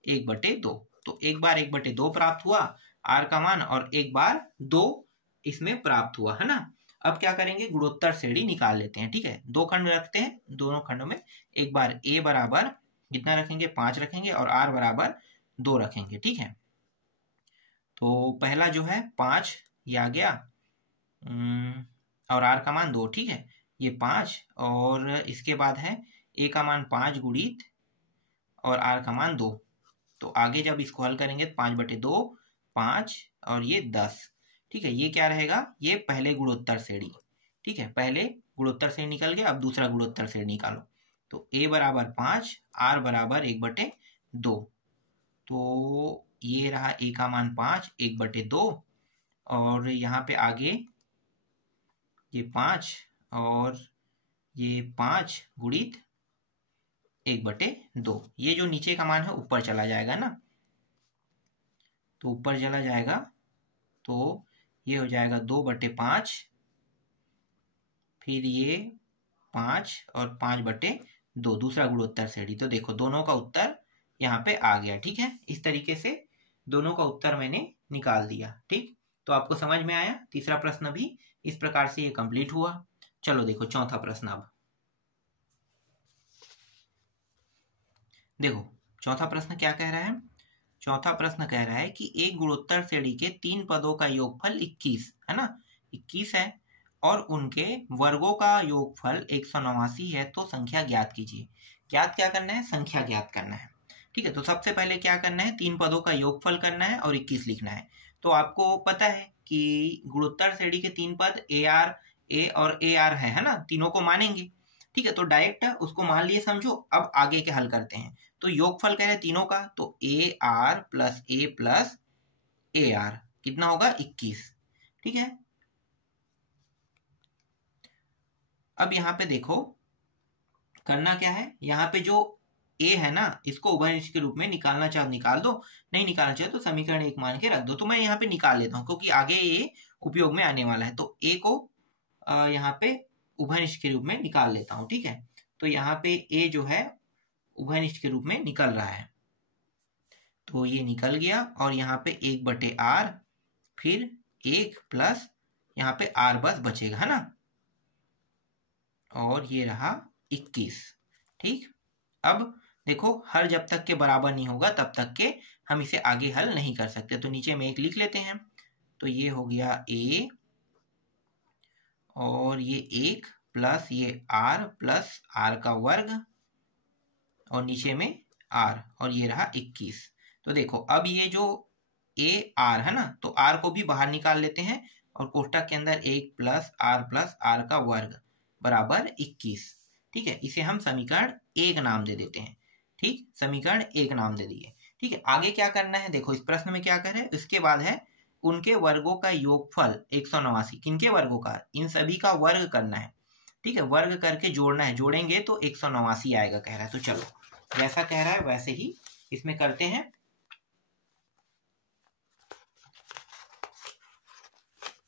1/2। तो एक बार 1/2 प्राप्त हुआ r का मान, और एक बार 2 इसमें प्राप्त हुआ, है ना। अब क्या करेंगे, गुणोत्तर श्रेणी निकाल लेते हैं। ठीक है, 2 खंड रखते हैं, दोनों खंडों में एक बार a बराबर कितना रखेंगे, 5 रखेंगे, और r बराबर 2 रखेंगे। ठीक है, तो पहला जो है 5 ये आ गया, और r का मान 2। ठीक है, ये 5, और इसके बाद है a का मान 5 गुणित और r का मान 2। तो आगे जब इसको हल करेंगे तो 5/2 5 और ये 10। ठीक है, ये क्या रहेगा, ये पहले गुणोत्तर श्रेणी। ठीक है, पहले गुणोत्तर श्रेणी निकल गया, अब दूसरा गुणोत्तर श्रेणी निकालो। तो a बराबर 5, r बराबर 1/2, तो ये रहा a का मान 5 1/2, और यहाँ पे आगे ये 5 और ये 5 गुणित 1/2। ये जो नीचे का मान है ऊपर चला जाएगा ना, तो ऊपर चला जाएगा, तो ये हो जाएगा 2/5, फिर ये 5 और 5/2, दूसरा गुणोत्तर श्रेणी। तो देखो दोनों का उत्तर यहाँ पे आ गया। ठीक है, इस तरीके से दोनों का उत्तर मैंने निकाल दिया। ठीक, तो आपको समझ में आया। तीसरा प्रश्न भी इस प्रकार से ये कंप्लीट हुआ। चलो देखो चौथा प्रश्न। अब देखो चौथा प्रश्न क्या कह रहा है। चौथा प्रश्न कह रहा है कि एक गुणोत्तर श्रेणी के 3 पदों का योगफल 21 है ना, 21 है, और उनके वर्गों का योगफल 189 है, तो संख्या ज्ञात कीजिए। ज्ञात क्या करना है, संख्या ज्ञात करना है। ठीक है, तो सबसे पहले क्या करना है, 3 पदों का योगफल करना है और 21 लिखना है। तो आपको पता है कि गुणोत्तर श्रेणी के 3 पद ए और ए आर है ना, तीनों को मानेंगे। ठीक है, तो डायरेक्ट उसको मान लिए समझो। अब आगे के हल करते हैं। तो योगफल कह रहे हैं तीनों का, तो A R plus A R कितना होगा, 21। ठीक है, अब यहाँ पे देखो करना क्या है, यहाँ पे जो ए है ना, इसको उभयनिष्ठ के रूप में निकालना चाहो निकाल दो, नहीं निकालना चाहे तो समीकरण 1 मान के रख दो। तो मैं यहाँ पे निकाल लेता हूँ क्योंकि आगे ये उपयोग में आने वाला है। तो ए को यहाँ पे उभयनिष्ठ के रूप में निकाल लेता हूँ। ठीक है, तो यहाँ पे ए जो है उभयनिष्ठ के रूप में निकल रहा है, तो ये निकल गया, और यहाँ पे 1/r, फिर 1 प्लस यहाँ पे r बस बचेगा, है ना, और ये रहा 21। ठीक, अब देखो हर जब तक के बराबर नहीं होगा तब तक के हम इसे आगे हल नहीं कर सकते। तो नीचे में 1 लिख लेते हैं, तो ये हो गया a और ये 1 प्लस ये r प्लस r का वर्ग और नीचे में r और ये रहा 21। तो देखो अब ये जो a r है ना, तो r को भी बाहर निकाल लेते हैं और कोष्टक के अंदर 1 प्लस r का वर्ग बराबर 21। ठीक है, इसे हम समीकरण 1 नाम दे देते हैं। ठीक, समीकरण 1 नाम दे दिए। ठीक है, आगे क्या करना है, देखो इस प्रश्न में क्या करे, इसके बाद है उनके वर्गों का योगफल 189। किनके वर्गों का, इन सभी का वर्ग करना है। ठीक है, वर्ग करके जोड़ना है, जोड़ेंगे तो 189 आएगा कह रहा है। तो चलो जैसा कह रहा है वैसे ही इसमें करते हैं।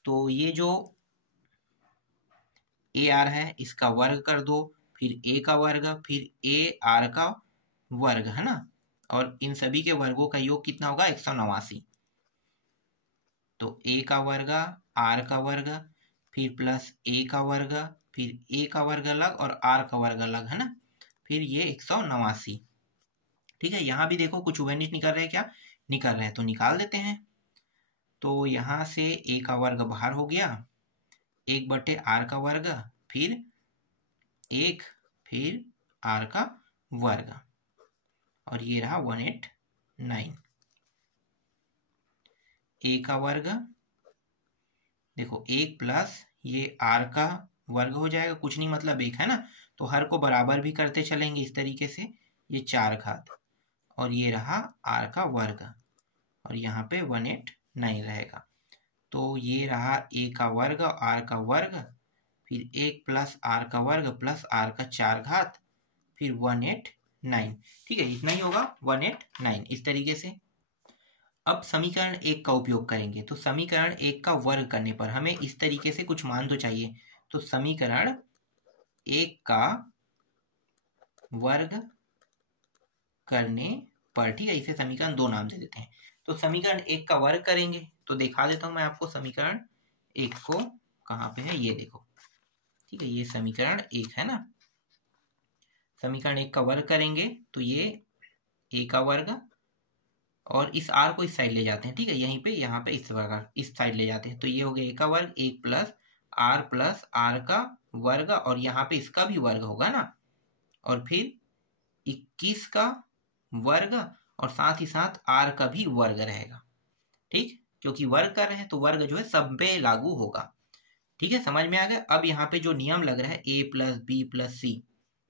तो ये जो ए आर है इसका वर्ग कर दो, फिर ए का वर्ग, फिर ए आर का वर्ग, है ना, और इन सभी के वर्गों का योग कितना होगा, 189। तो ए का वर्ग, आर का वर्ग, फिर प्लस ए का वर्ग, फिर ए का वर्ग अलग और आर का वर्ग अलग, है ना, फिर ये 189। ठीक है, यहाँ भी देखो कुछ उभयनिष्ठ निकल रहे हैं, क्या निकल रहे हैं, तो निकाल देते हैं। तो यहाँ से ए का वर्ग बाहर हो गया, 1/r का वर्ग, फिर 1, फिर r का वर्ग, और ये रहा 189। ए का वर्ग, देखो 1 प्लस ये r का वर्ग हो जाएगा, कुछ नहीं मतलब 1 है ना, तो हर को बराबर भी करते चलेंगे इस तरीके से, ये 4 घात, और ये रहा r का वर्ग, और यहाँ पे 189 रहेगा। तो ये रहा a का वर्ग r का वर्ग, फिर 1 प्लस r का वर्ग प्लस r का 4 घात, फिर 189। ठीक है, इतना ही होगा 189 इस तरीके से। अब समीकरण 1 का उपयोग करेंगे। तो समीकरण 1 का वर्ग करने पर हमें इस तरीके से कुछ मान तो चाहिए। तो समीकरण 1 का वर्ग करने पर, ठीक है, इसे समीकरण 2 नाम दे देते हैं। तो समीकरण 1 का वर्ग करेंगे, तो दिखा देता हूं मैं आपको समीकरण 1 को, कहाँ पे है ये देखो। ठीक है, ये समीकरण 1 है ना, समीकरण 1 का वर्ग करेंगे तो ये a का वर्ग, और इस r को इस साइड ले जाते हैं। ठीक है, यहीं पे यहाँ पे इस प्रकार इस साइड ले जाते हैं, तो ये हो गया a का वर्ग, 1 प्लस r का वर्ग, और यहाँ पे इसका भी वर्ग होगा ना, और फिर 21 का वर्ग, और साथ ही साथ r का भी वर्ग रहेगा। ठीक, क्योंकि वर्ग कर रहे हैं तो वर्ग जो है सब पे लागू होगा। ठीक है, समझ में आ गया। अब यहाँ पे जो नियम लग रहा है a प्लस बी प्लस सी,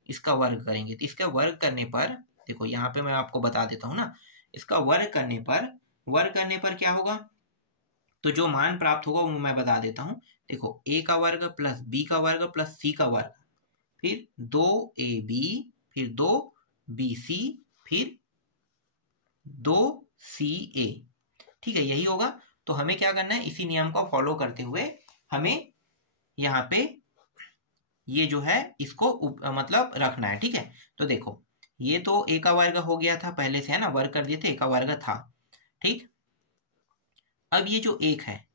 इसका वर्ग करेंगे। तो इसका वर्ग करने पर देखो, यहाँ पे मैं आपको बता देता हूँ ना, इसका वर्ग करने पर क्या होगा, तो जो मान प्राप्त होगा वो मैं बता देता हूँ। देखो a का वर्ग प्लस b का वर्ग प्लस c का वर्ग, फिर 2ab, फिर 2bc, फिर 2ca। ठीक है, यही होगा। तो हमें क्या करना है, इसी नियम को फॉलो करते हुए हमें यहाँ पे ये जो है इसको मतलब रखना है। ठीक है, तो देखो ये तो a का वर्ग हो गया था पहले से, है ना, वर्ग कर दिए थे, a का वर्ग था। ठीक, अब ये जो 1 है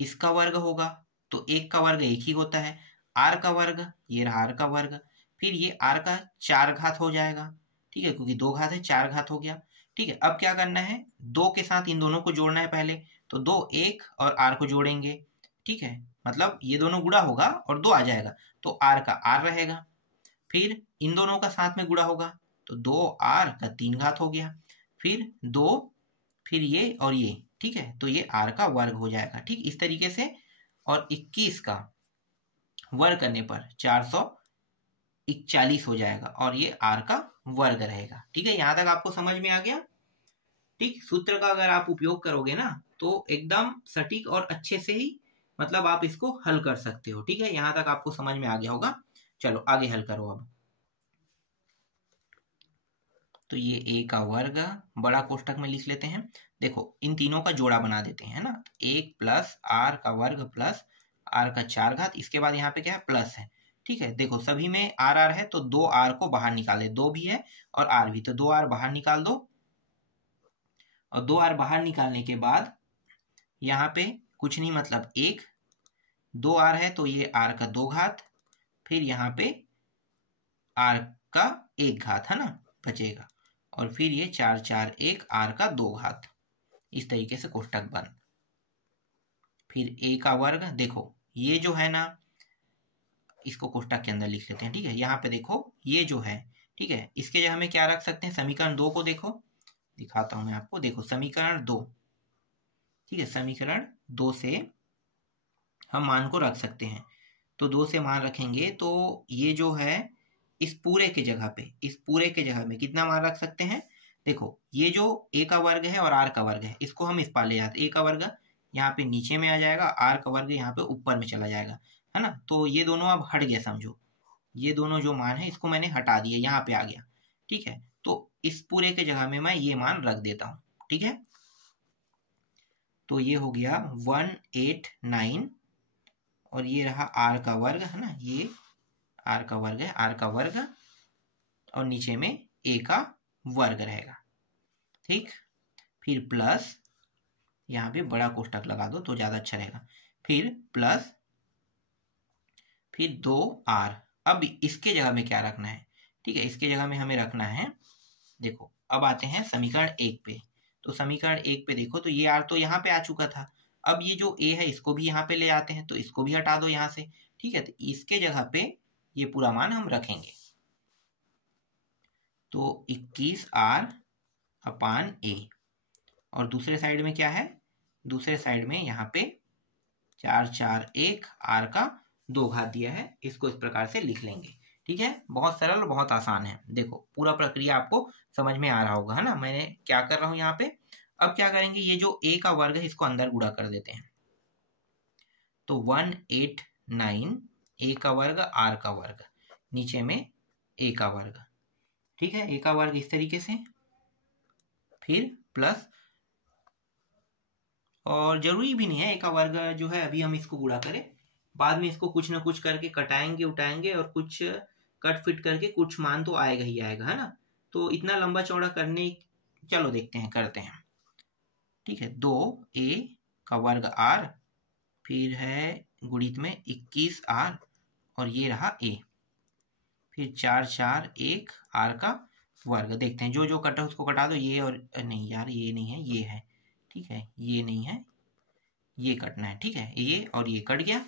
इसका वर्ग होगा, तो 1 का वर्ग 1 ही होता है। r का वर्ग, ये रहा r का वर्ग, फिर ये r का 4 घात हो जाएगा। ठीक है, क्योंकि 2 घात है, 4 घात हो गया। ठीक है, अब क्या करना है, 2 के साथ इन दोनों को जोड़ना है पहले, तो 2 1 और r को जोड़ेंगे। ठीक है, मतलब ये दोनों गुणा होगा और 2 आ जाएगा, तो r का r रहेगा। फिर इन दोनों का साथ में गुणा होगा, तो 2r का 3 घात हो गया, फिर 2, फिर ये और ये। ठीक है, तो ये r का वर्ग हो जाएगा। ठीक, इस तरीके से, और 21 का वर्ग करने पर 441 हो जाएगा, और ये r का वर्ग रहेगा। ठीक है, यहां तक आपको समझ में आ गया। ठीक, सूत्र का अगर आप उपयोग करोगे ना तो एकदम सटीक और अच्छे से ही मतलब आप इसको हल कर सकते हो। ठीक है, यहां तक आपको समझ में आ गया होगा। चलो आगे हल करो अब। तो ये a का वर्ग बड़ा कोष्टक में लिख लेते हैं। देखो इन तीनों का जोड़ा बना देते हैं ना, 1 प्लस r का वर्ग प्लस r का 4 घात, इसके बाद यहाँ पे क्या है, प्लस है। ठीक है, देखो सभी में r r है, तो 2r को बाहर निकाल दे, 2 भी है और r भी, तो 2r बाहर निकाल दो, और 2r बाहर निकालने के बाद यहाँ पे कुछ नहीं मतलब 1, 2r है तो ये r का 2 घात, फिर यहाँ पे r का 1 घात, है ना, बचेगा, और फिर ये 4 4 1 r का 2 घात, इस तरीके से कोष्टक बंद। फिर a का वर्ग, देखो ये जो है ना, इसको कोष्टक के अंदर लिख लेते हैं, ठीक है। यहाँ पे देखो ये जो है, ठीक है, इसके जगह में क्या रख सकते हैं, समीकरण 2 को देखो, दिखाता हूं मैं आपको। देखो समीकरण 2, ठीक है, समीकरण 2 से हम मान को रख सकते हैं। तो 2 से मान रखेंगे तो ये जो है इस पूरे के जगह पे, इस पूरे के जगह में कितना मान रख सकते हैं। देखो ये जो a का वर्ग है और r का वर्ग है, इसको हम इस पार ले जाते हैं। a का वर्ग यहाँ पे नीचे में आ जाएगा, r का वर्ग यहाँ पे ऊपर में चला जाएगा, है ना। तो ये दोनों अब हट गया, समझो ये दोनों जो मान है इसको मैंने हटा दिया, यहाँ पे आ गया, ठीक है। तो इस पूरे के जगह में मैं ये मान रख देता हूँ, ठीक है। तो ये हो गया 189 और ये रहा r का वर्ग, है ना, ये r का वर्ग है, r का वर्ग और नीचे में a का वर्ग रहेगा, ठीक। फिर प्लस, यहाँ पे बड़ा कोष्टक लगा दो तो ज्यादा अच्छा रहेगा, फिर प्लस, फिर 2r। अब इसके जगह में क्या रखना है, ठीक है, इसके जगह में हमें रखना है, देखो अब आते हैं समीकरण 1 पे। तो समीकरण 1 पे देखो, तो ये r तो यहाँ पे आ चुका था, अब ये जो a है इसको भी यहाँ पे ले आते हैं, तो इसको भी हटा दो यहाँ से, ठीक है। तो इसके जगह पे ये पूरा मान हम रखेंगे, तो 21r अपान a। और दूसरे साइड में क्या है, दूसरे साइड में यहाँ पे 441 r का 2 घात दिया है, इसको इस प्रकार से लिख लेंगे, ठीक है। बहुत सरल, बहुत आसान है। देखो पूरा प्रक्रिया आपको समझ में आ रहा होगा, है ना। मैंने क्या कर रहा हूं यहाँ पे, अब क्या करेंगे, ये जो a का वर्ग है इसको अंदर गुणा कर देते हैं। तो 189 a का वर्ग r का वर्ग, नीचे में a का वर्ग, ठीक है, a का वर्ग इस तरीके से, फिर प्लस, और जरूरी भी नहीं है a का वर्ग जो है अभी हम इसको गुणा करें, बाद में इसको कुछ ना कुछ करके कटाएंगे उठाएंगे और कुछ कट फिट करके कुछ मान तो आएगा ही आएगा, है ना। तो इतना लंबा चौड़ा करने, चलो देखते हैं, करते हैं, ठीक है। 2a का वर्ग r, फिर है गुणित में 21r और ये रहा a, फिर 441 r का वर्ग। देखते हैं जो जो कटा उसको कटा दो, ये और नहीं यार, ये नहीं है, ये है, ठीक है, ये नहीं है, ये कटना है, ठीक है, ये और ये कट गया।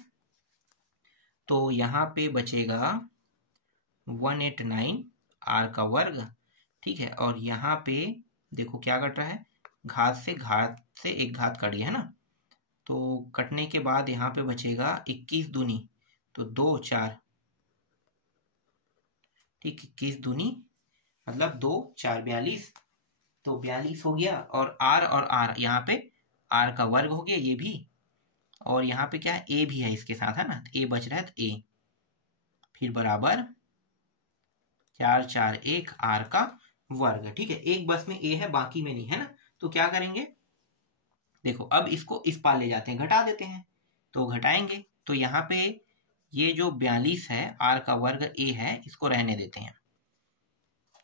तो यहाँ पे बचेगा 189 r का वर्ग, ठीक है। और यहाँ पे देखो क्या कट रहा है, घात से एक घात कट गया, है ना। तो कटने के बाद यहाँ पे बचेगा 21 दूनी, तो 2 4, ठीक, 21 दूनी मतलब 2 4 42, तो 42 हो गया। और r यहाँ पे r का वर्ग हो गया ये भी, और यहाँ पे क्या है, a भी है इसके साथ, है ना, तो a बच रहा है, तो a, फिर बराबर 441 r का वर्ग, ठीक है। एक बस में a है, बाकी में नहीं, है ना। तो क्या करेंगे, देखो अब इसको इस पार ले जाते हैं, घटा देते हैं, तो घटाएंगे तो यहाँ पे ये जो 42 है, r का वर्ग a है, इसको रहने देते हैं,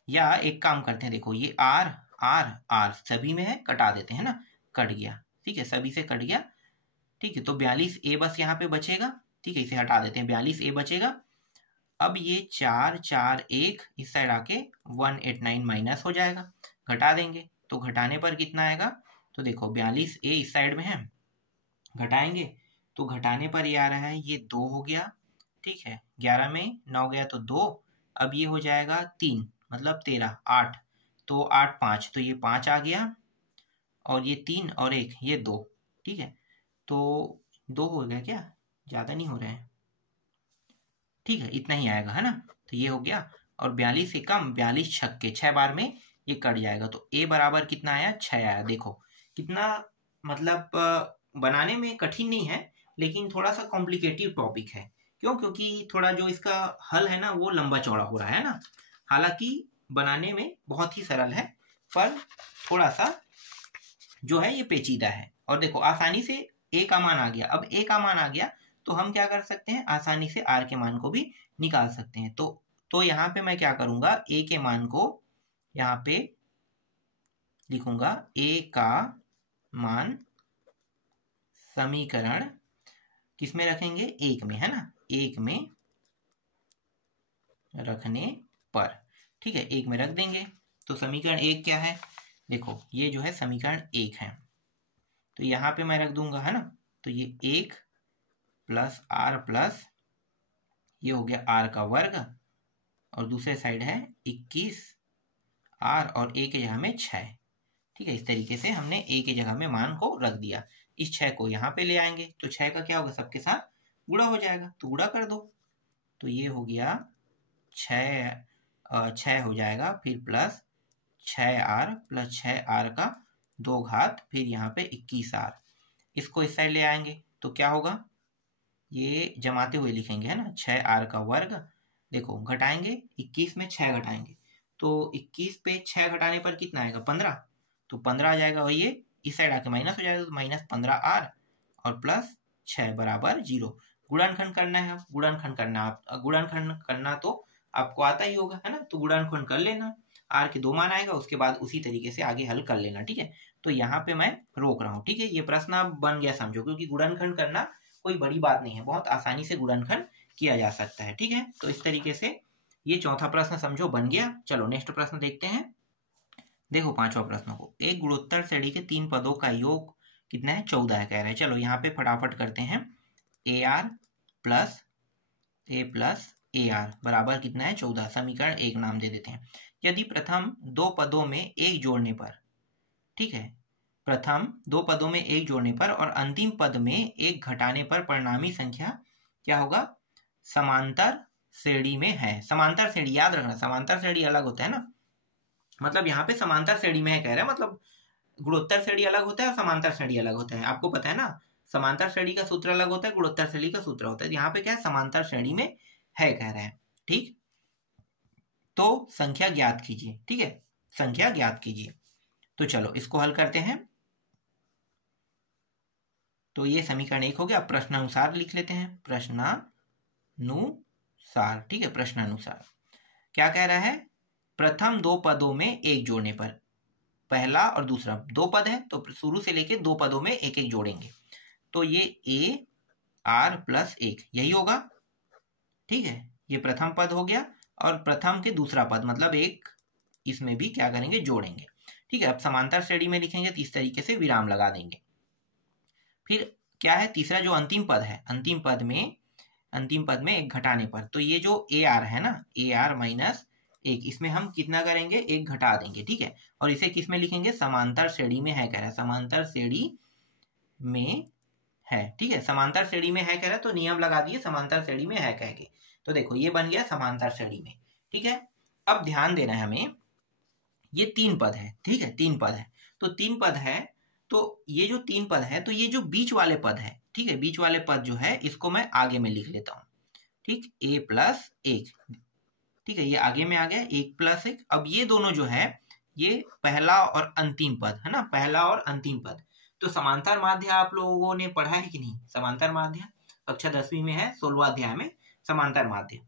या एक काम करते हैं, देखो ये r r सभी में है, कटा देते हैं ना, कट गया, ठीक है, सभी से कट गया, ठीक है। तो 42a बस यहाँ पे बचेगा, ठीक है, इसे हटा देते हैं, 42a बचेगा। अब ये 441 इस साइड आके 189 माइनस हो जाएगा, घटा देंगे, तो घटाने पर कितना आएगा, तो देखो 42a इस साइड में है, घटाएंगे तो घटाने पर ये आ रहा है, ये 2 हो गया, ठीक है, 11 में 9 गया तो 2, अब ये हो जाएगा 3 मतलब 13, 8, तो 8 5, तो ये 5 आ गया, और ये 3 और 1 ये 2, ठीक है। तो 2 हो गया क्या, ज़्यादा नहीं हो रहा है, ठीक है, इतना ही आएगा, है ना। तो ये हो गया, और 42 से कम, 42 छक्के 6 बार में ये कट जाएगा, तो a बराबर कितना आया, 6 आया। देखो कितना, मतलब बनाने में कठिन नहीं है, लेकिन थोड़ा सा कॉम्प्लिकेटिव टॉपिक है, क्यों, क्योंकि थोड़ा जो इसका हल है ना वो लंबा चौड़ा हो रहा है ना। हालांकि बनाने में बहुत ही सरल है, पर थोड़ा सा जो है ये पेचीदा है। और देखो आसानी से a का मान आ गया, अब a का मान आ गया तो हम क्या कर सकते हैं, आसानी से r के मान को भी निकाल सकते हैं। तो यहाँ पे मैं क्या करूंगा, a के मान को यहाँ पे लिखूंगा, a का मान समीकरण किस में रखेंगे, 1 में, है ना, 1 में रखने पर, ठीक है, 1 में रख देंगे। तो समीकरण 1 क्या है, देखो ये जो है समीकरण 1 है, तो यहाँ पे मैं रख दूंगा, है ना। तो ये 1 प्लस आर प्लस ये हो गया आर का वर्ग और दूसरे साइड है 21 आर और ए के जगह में 6। ठीक है, इस तरीके से हमने ए के जगह में मान को रख दिया। इस 6 को यहाँ पे ले आएंगे तो 6 का क्या होगा, सबके साथ गुणा हो जाएगा, तो गुणा कर दो। तो ये हो गया 6 हो जाएगा, फिर प्लस 6r प्लस 6r का 2 घात, फिर यहाँ पे 21r। इसको इस साइड ले आएंगे तो क्या होगा, ये जमाते हुए लिखेंगे है ना, 6r का वर्ग। देखो घटाएंगे, 21 में 6 घटाएंगे तो 21 पे 6 घटाने पर कितना आएगा, 15। तो 15 आ जाएगा, और ये इस साइड आके माइनस हो जाएगा, तो माइनस 15r और प्लस 6 बराबर 0। गुणनखंड करना है, गुणनखंड करना तो आपको आता ही होगा है ना, तो गुणनखंड कर लेना। r के 2 मान आएगा, उसके बाद उसी तरीके से आगे हल कर लेना। ठीक है, तो यहाँ पे मैं रोक रहा हूँ। ठीक है, ये प्रश्न अब बन गया समझो, क्योंकि गुणनखंड करना कोई बड़ी बात नहीं है, बहुत आसानी से गुणनखंड किया जा सकता है। ठीक है, तो इस तरीके से ये चौथा प्रश्न समझो बन गया। चलो नेक्स्ट प्रश्न देखते हैं। देखो पांचवा प्रश्न को, एक गुणोत्तर श्रेणी के 3 पदों का योग कितना है, 14 है कह रहे हैं। चलो यहाँ पे फटाफट करते हैं। AR plus A plus AR बराबर कितना है, 14। समीकरण 1 नाम दे देते हैं। यदि प्रथम 2 पदों में 1 जोड़ने पर, ठीक है, प्रथम 2 पदों में 1 जोड़ने पर और अंतिम पद में 1 घटाने पर परिणामी संख्या क्या होगा, समांतर श्रेणी में है। समांतर श्रेणी याद रखना, समांतर श्रेणी अलग होता है ना, मतलब यहाँ पे समांतर श्रेणी में है कह रहा है, मतलब गुणोत्तर श्रेणी अलग होता है और समांतर श्रेणी अलग होता है। आपको पता है ना, समांतर श्रेणी का सूत्र अलग होता है, गुणोत्तर श्रेणी का सूत्र होता है। यहाँ पे क्या है, समांतर श्रेणी में है कह रहे हैं। ठीक, तो संख्या ज्ञात कीजिए। ठीक है, संख्या ज्ञात कीजिए। तो चलो इसको हल करते हैं। तो ये समीकरण 1 हो गया। अब प्रश्नानुसार लिख लेते हैं, प्रश्नानुसार। ठीक है, प्रश्नानुसार क्या कह रहा है, प्रथम 2 पदों में 1 जोड़ने पर, पहला और दूसरा 2 पद है तो शुरू से लेके 2 पदों में 1-1 जोड़ेंगे, तो ये AR प्लस 1 यही होगा। ठीक है, ये प्रथम पद हो गया और प्रथम के दूसरा पद मतलब 1 इसमें भी क्या करेंगे, जोड़ेंगे। ठीक है, अब समांतर श्रेणी में लिखेंगे तो इस तरीके से विराम लगा देंगे। फिर क्या है, तीसरा जो अंतिम पद है, अंतिम पद में 1 घटाने पर, तो ये जो AR है ना, AR माइनस 1, इसमें हम कितना करेंगे, 1 घटा देंगे। ठीक है, और इसे किस में लिखेंगे, समांतर श्रेणी में है कह रहा है, समांतर श्रेणी में है। ठीक है, समांतर श्रेणी में है कह रहा है तो नियम लगा दिए समांतर श्रेणी में है कह के। तो देखो ये बन गया समांतर श्रेणी में। ठीक है, अब ध्यान देना है हमें, ये 3 पद है। ठीक है, 3 पद है, तो 3 पद है, तो ये जो 3 पद है, तो ये जो बीच वाले पद है, ठीक है, बीच वाले पद जो है इसको मैं आगे में लिख लेता हूँ। ठीक, A प्लस 1, ठीक है, ये आगे में आ गया 1 प्लस 1। अब ये दोनों जो है, ये पहला और अंतिम पद है ना, पहला और अंतिम पद। तो समांतर माध्य आप लोगों ने पढ़ा है कि नहीं, समांतर माध्य कक्षा 10वीं में है, 16वां अध्याय में समांतर माध्य।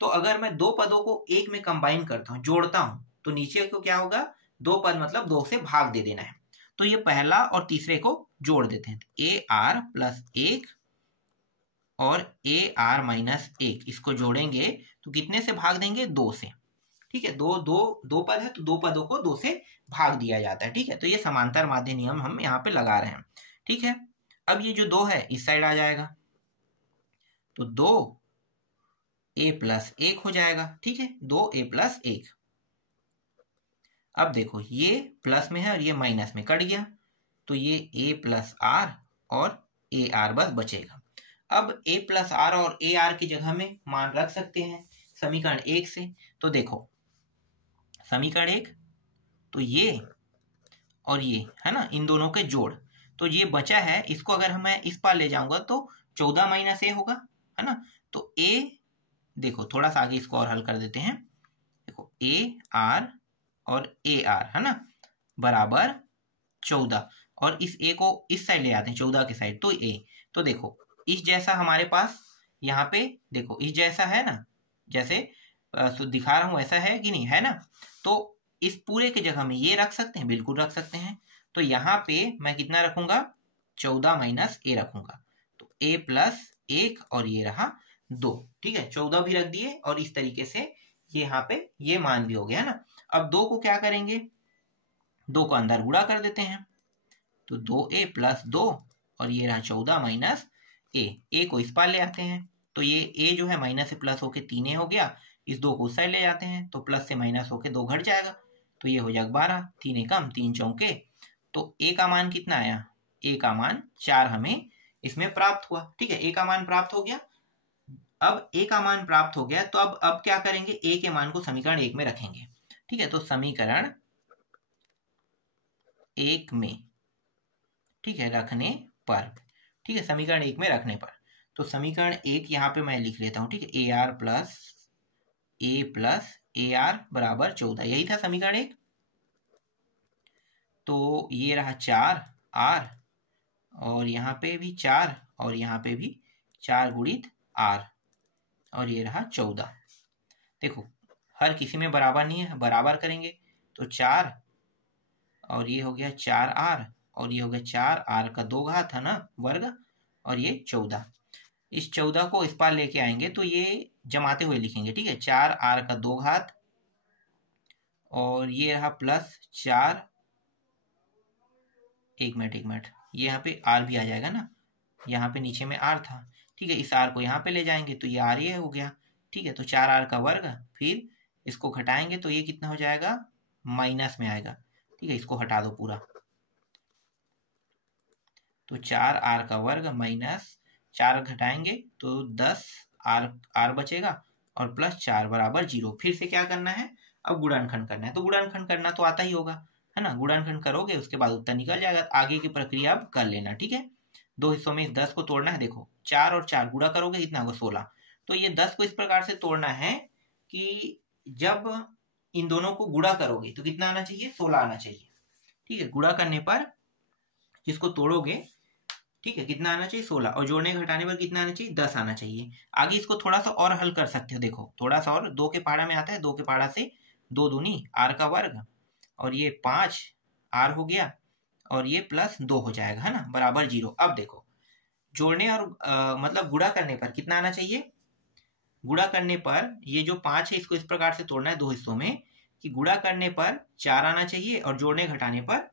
तो अगर मैं 2 पदों को 1 में कंबाइन करता हूँ, जोड़ता हूँ, तो नीचे को क्या होगा, 2 पद मतलब 2 से भाग दे देना है। तो ये पहला और तीसरे को जोड़ देते हैं, AR प्लस 1 और AR माइनस 1, इसको जोड़ेंगे तो कितने से भाग देंगे, 2 से। ठीक है, दो पद है तो 2 पदों को 2 से भाग दिया जाता है। ठीक है, तो ये समांतर माध्य नियम हम यहाँ पे लगा रहे हैं। ठीक है, अब ये जो 2 है इस साइड आ जाएगा, तो 2A प्लस 1 हो जाएगा। ठीक है, 2A प्लस 1। अब देखो ये प्लस में है और ये माइनस में कट गया, तो ये A प्लस R और AR बस बचेगा। अब A प्लस R और AR की जगह में मान रख सकते हैं समीकरण 1 से। तो देखो समीकरण 1, तो ये और ये है ना, इन दोनों के जोड़, तो ये बचा है, इसको अगर मैं इस पार ले जाऊंगा तो 14 माइनस A होगा, है ना। तो A, देखो थोड़ा सा आगे इसको और हल कर देते हैं। देखो AR और AR है ना बराबर 14, और इस A को इस साइड ले आते हैं 14 के साइड, तो A, तो देखो इस जैसा हमारे पास यहाँ पे, देखो इस जैसा है ना, जैसे दिखा रहा हूं ऐसा है कि नहीं, है ना। तो इस पूरे के जगह में ये रख सकते हैं, बिल्कुल रख सकते हैं। तो यहाँ पे मैं कितना रखूंगा, 14 माइनस A रखूंगा, तो A प्लस 1 और ये रहा 2। ठीक है, 14 भी रख दिए और इस तरीके से ये यहाँ पे ये मान भी हो गया ना। अब 2 को क्या करेंगे, 2 को अंदर गुणा कर देते हैं, तो 2A प्लस 2 और ये रहा 14 माइनस ए को इस पार ले आते हैं, तो ये ए जो है माइनस से प्लस होके 3a हो गया, इस 2 को उस साइड ले जाते हैं तो प्लस से माइनस होके 2 घट जाएगा, तो ये हो जाएगा 12, 3a कम 3 चौके, तो ए का मान कितना आया, ए का मान 4 हमें इसमें प्राप्त हुआ। ठीक है, ए का मान प्राप्त हो गया। अब ए का मान प्राप्त हो गया तो अब क्या करेंगे, ए के मान को समीकरण 1 में रखेंगे। ठीक है, तो समीकरण 1 में, ठीक है, रखने पर, ठीक है, समीकरण 1 में रखने पर, तो समीकरण 1 यहाँ पे मैं लिख लेता हूँ। ठीक है, ए प्लस ए आर बराबर 14, यही था समीकरण 1। तो ये रहा 4 आर, और यहाँ पे भी 4 और यहाँ पे भी 4 गुणित आर, और ये रहा 14। देखो हर किसी में बराबर नहीं है, बराबर करेंगे तो 4 और ये हो गया 4 आर, और ये हो गया 4 आर का 2 घात है ना, वर्ग, और ये 14। इस 14 को इस पार लेके आएंगे तो ये जमाते हुए लिखेंगे। ठीक है, 4 आर का 2 घात, और ये रहा प्लस 4, एक मिनट, ये यहाँ पे आर भी आ जाएगा ना, यहाँ पे नीचे में आर था। ठीक है, इस आर को यहाँ पे ले जाएंगे तो ये आर ये हो गया। ठीक है, तो 4 आर का वर्ग, फिर इसको घटाएंगे तो ये कितना हो जाएगा, माइनस में आएगा। ठीक है, इसको हटा दो पूरा, तो 4 आर का वर्ग माइनस 4 घटाएंगे तो 10 आर बचेगा, और प्लस 4 बराबर 0। फिर से क्या करना है, अब गुणनखंड करना है, तो गुणनखंड करना तो आता ही होगा, है ना, गुणनखंड करोगे उसके बाद उत्तर निकल जाएगा। आगे की प्रक्रिया अब कर लेना। ठीक है, 2 हिस्सों में इस 10 को तोड़ना है। देखो 4 और 4 गुणा करोगे कितना होगा, 16। तो ये 10 को इस प्रकार से तोड़ना है कि जब इन दोनों को गुणा करोगे तो कितना आना चाहिए, 16 आना चाहिए। ठीक है, गुणा करने पर जिसको तोड़ोगे, ठीक है, कितना आना चाहिए, 16, और जोड़ने घटाने पर कितना आना चाहिए, 10 आना चाहिए। आगे इसको थोड़ा सा और हल कर सकते हो। देखो थोड़ा सा और, 2 के पहाड़ा में आता है, 2 के पहाड़ा से 2 दूनी आर का वर्ग, और ये 5 आर हो गया, और ये प्लस 2 हो जाएगा, है ना, बराबर 0। अब देखो जोड़ने और मतलब गुणा करने पर कितना आना चाहिए, गुणा करने पर ये जो 5 है इसको इस प्रकार से तोड़ना है 2 हिस्सों में, कि गुणा करने पर 4 आना चाहिए और जोड़ने घटाने पर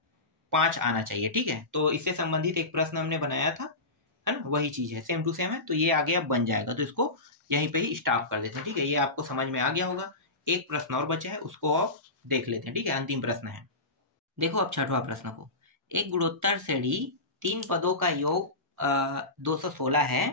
5 आना चाहिए। ठीक है, तो इससे संबंधित एक प्रश्न हमने बनाया था, है ना, वही चीज है, सेम टू सेम है, तो ये आगे अब बन जाएगा, तो इसको यहीं पे ही स्टॉप कर देते हैं। ठीक है, ये आपको समझ में आ गया होगा। एक प्रश्न और बचा है, उसको आप देख लेते हैं। ठीक है, अंतिम प्रश्न है, देखो अब 6वां प्रश्न को, एक गुणोत्तर श्रेणी 3 पदों का योग 216 है,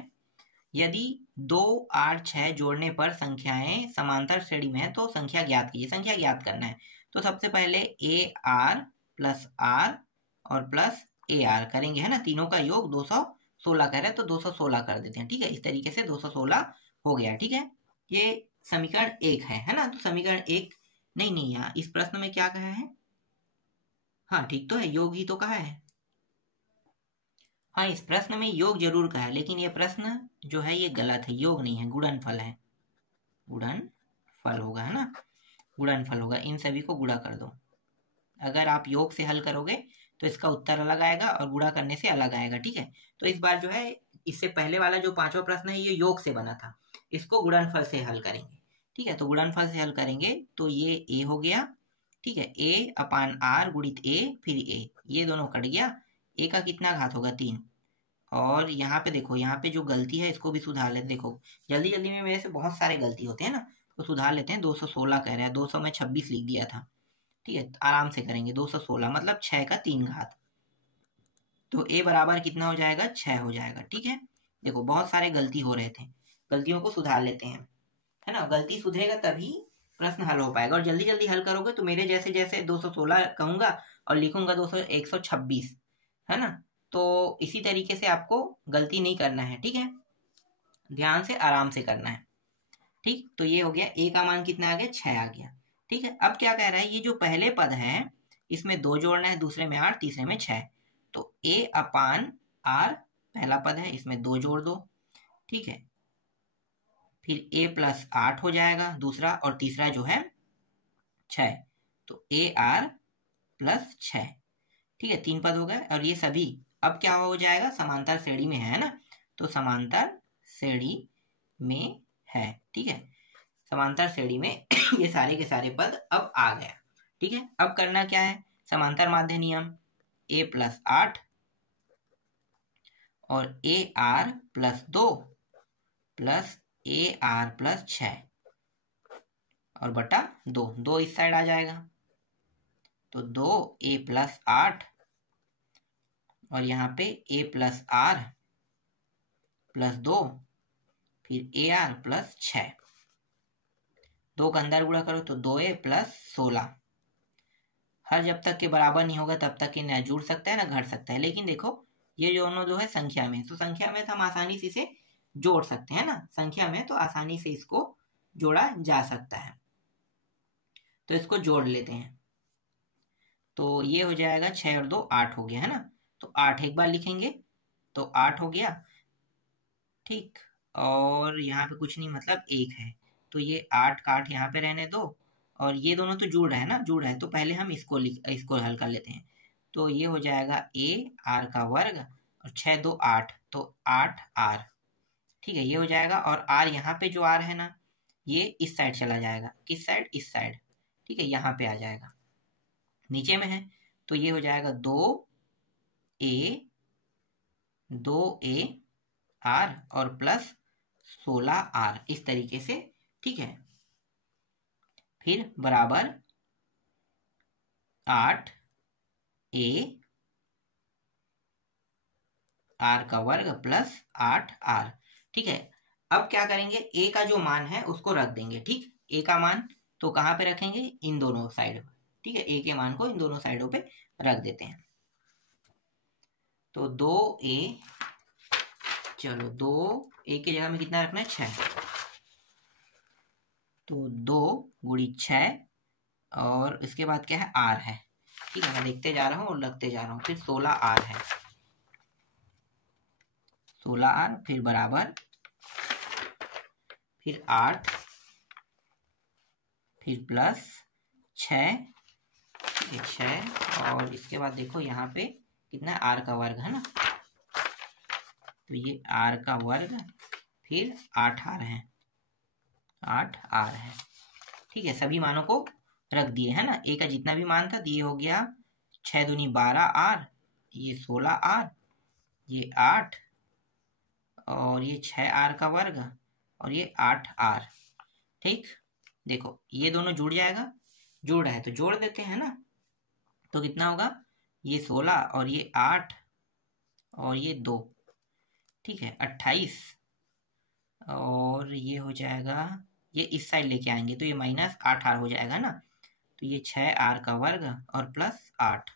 यदि 2, 8, 6 जोड़ने पर संख्याएं समांतर श्रेणी में है तो संख्या ज्ञात कीजिए। संख्या ज्ञात करना है, तो सबसे पहले ए आर प्लस आर और प्लस ए आर करेंगे, है ना, तीनों का योग 216 कह रहे हैं तो 216 कर देते हैं। ठीक है, इस तरीके से 216 हो गया। ठीक है, ये समीकरण 1 है ना, तो समीकरण 1 नहीं, यहाँ इस प्रश्न में क्या कहा है, हाँ ठीक तो है, योग ही तो कहा है। हाँ, इस प्रश्न में योग जरूर कहा है, लेकिन ये प्रश्न जो है ये गलत है, योग नहीं है, गुणनफल है, गुणनफल होगा, है ना, गुणनफल होगा। इन सभी को गुणा कर दो, अगर आप योग से हल करोगे तो इसका उत्तर अलग आएगा और गुणा करने से अलग आएगा। ठीक है, तो इस बार जो है, इससे पहले वाला जो 5वां प्रश्न है ये योग से बना था, इसको गुणनफल से हल करेंगे। ठीक है, तो गुणनफल से हल करेंगे तो ये ए हो गया। ठीक है, ए अपान आर गुणित ए, फिर ए, ये दोनों कट गया, ए का कितना घात होगा, 3। और यहाँ पे देखो, यहाँ पे जो गलती है इसको भी सुधार लेते। देखो जल्दी जल्दी में मेरे से बहुत सारे गलती होते हैं ना, तो सुधार लेते हैं। 216 कह रहा है, 200 में 26 लिख दिया था। ठीक है, आराम से करेंगे, 216 मतलब 6 का 3 घात, तो ए बराबर कितना हो जाएगा, 6 हो जाएगा। ठीक है, देखो बहुत सारे गलती हो रहे थे, गलतियों को सुधार लेते हैं, है ना, गलती सुधरेगा तभी प्रश्न हल हो पाएगा। और जल्दी जल्दी हल करोगे तो मेरे जैसे जैसे 216 कहूंगा और लिखूंगा 126, है ना, तो इसी तरीके से आपको गलती नहीं करना है। ठीक है, ध्यान से आराम से करना है। ठीक, तो ये हो गया, ए का मान कितना आ गया, 6 आ गया। ठीक है, अब क्या कह रहा है, ये जो पहले पद है इसमें 2 जोड़ना है, दूसरे में 8, तीसरे में 6, तो ए अपान आर पहला पद है, इसमें 2 जोड़ दो। ठीक है, फिर ए प्लस 8 हो जाएगा दूसरा, और तीसरा जो है 6, तो ए आर प्लस 6। ठीक है, 3 पद हो गए, और ये सभी अब क्या हो जाएगा, समांतर श्रेणी में है ना, तो समांतर श्रेणी में है। ठीक है, समांतर श्रेणी में ये सारे के सारे पद अब आ गया। ठीक है, अब करना क्या है, समांतर माध्य नियम, ए प्लस 8 और AR+2 प्लस AR+6 और बटा 2 इस साइड आ जाएगा, तो 2A+8 और यहाँ पे A+R+2 फिर AR+6, 2 का अंदर गुणा करो तो 2A+16। हर जब तक के बराबर नहीं होगा तब तक ये ना जुड़ सकता है ना घट सकता है। लेकिन देखो ये दोनों जो है संख्या में, तो संख्या में तो हम आसानी से इसे जोड़ सकते हैं ना, संख्या में तो आसानी से इसको जोड़ा जा सकता है। तो इसको जोड़ लेते हैं, तो ये हो जाएगा 6 और 2 8 हो गया है ना। तो 8 एक बार लिखेंगे तो 8 हो गया, ठीक। और यहाँ पे कुछ नहीं मतलब 1 है, तो ये 8 का 8 यहाँ पे रहने दो, और ये दोनों तो जुड़ रहा है ना, जुड़ रहा है, तो पहले हम इसको हल कर लेते हैं। तो ये हो जाएगा AR² और 6 2 8, तो 8R, ठीक है, ये हो जाएगा। और R यहाँ पे जो R है ना, ये इस साइड चला जाएगा, किस साइड, इस साइड, ठीक है, यहाँ पे आ जाएगा, नीचे में है, तो ये हो जाएगा 2AR और प्लस 16R, इस तरीके से, ठीक है। फिर बराबर 8AR² प्लस 8R, ठीक है। अब क्या करेंगे, A का जो मान है उसको रख देंगे, ठीक। A का मान तो कहाँ पे रखेंगे, इन दोनों साइड, ठीक है, A के मान को इन दोनों साइडों पे रख देते हैं। तो 2A, चलो 2A की जगह में कितना रखना है, 6, तो 2 गुणी 6 और इसके बाद क्या है, R है, ठीक है, मैं देखते जा रहा हूँ और लगते जा रहा हूँ। फिर 16R है, 16R, फिर बराबर, फिर 8, फिर प्लस 6, ठीक है, 6, और इसके बाद देखो यहाँ पे कितना R का वर्ग है ना, तो ये R का वर्ग, फिर 8R है, 8R है, ठीक है। सभी मानों को रख दिए है ना, A का जितना भी मान था, ये हो गया 6 दूनी 12R, ये 16R, ये 8 और ये 6R का वर्ग और ये 8R, ठीक। देखो ये दोनों जुड़ जाएगा, जुड़ रहा है तो जोड़ देते हैं ना, तो कितना होगा, ये 16 और ये 8 और ये 2, ठीक है, 28, और ये हो जाएगा, ये इस साइड लेके आएंगे तो ये माइनस 8R हो जाएगा ना, तो ये 6R का वर्ग और प्लस 8,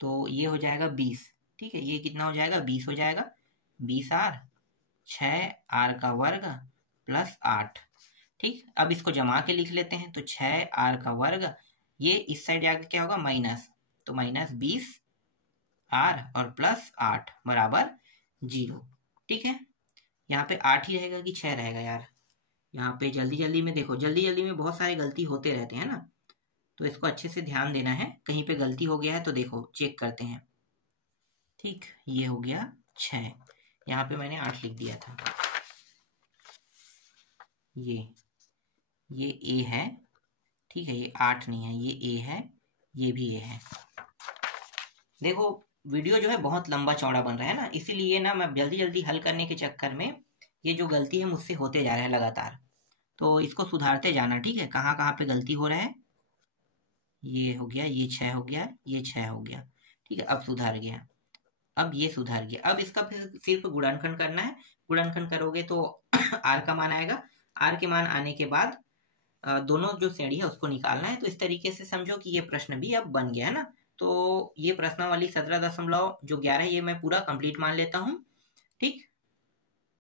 तो ये हो जाएगा 20, ठीक है, ये कितना हो जाएगा, 20 हो जाएगा, 20R, 6R का वर्ग प्लस 8, ठीक। अब इसको जमा के लिख लेते हैं, तो 6R का वर्ग, ये इस साइड जाकर क्या होगा, माइनस, तो माइनस 20R और प्लस 8 बराबर 0, ठीक है। यहाँ पे 8 ही रहेगा कि 6 रहेगा यार, यहाँ पे जल्दी जल्दी में देखो, जल्दी जल्दी में बहुत सारी गलती होते रहते हैं ना, तो इसको अच्छे से ध्यान देना है, कहीं पे गलती हो गया है तो देखो चेक करते हैं, ठीक। ये हो गया 6, यहाँ पे मैंने 8 लिख दिया था, ये A है, ठीक है, ये 8 नहीं है, ये A है, ये भी A है। देखो वीडियो जो है बहुत लंबा चौड़ा बन रहा है ना, इसीलिए ना मैं जल्दी जल्दी हल करने के चक्कर में ये जो गलती है मुझसे होते जा रहा है लगातार, तो इसको सुधारते जाना, ठीक है, कहाँ कहाँ पे गलती हो रहा है। ये हो गया, ये 6 हो गया, ये 6 हो गया, ठीक है, अब सुधार गया, अब ये सुधार गया। अब इसका फिर सिर्फ गुणनखंड करना है, गुणनखंड करोगे तो R का मान आएगा, R के मान आने के बाद दोनों जो श्रेणी है उसको निकालना है। तो इस तरीके से समझो कि ये प्रश्न भी अब बन गया है ना। तो ये प्रश्नावली 17.11 ये मैं पूरा कंप्लीट मान लेता हूँ, ठीक।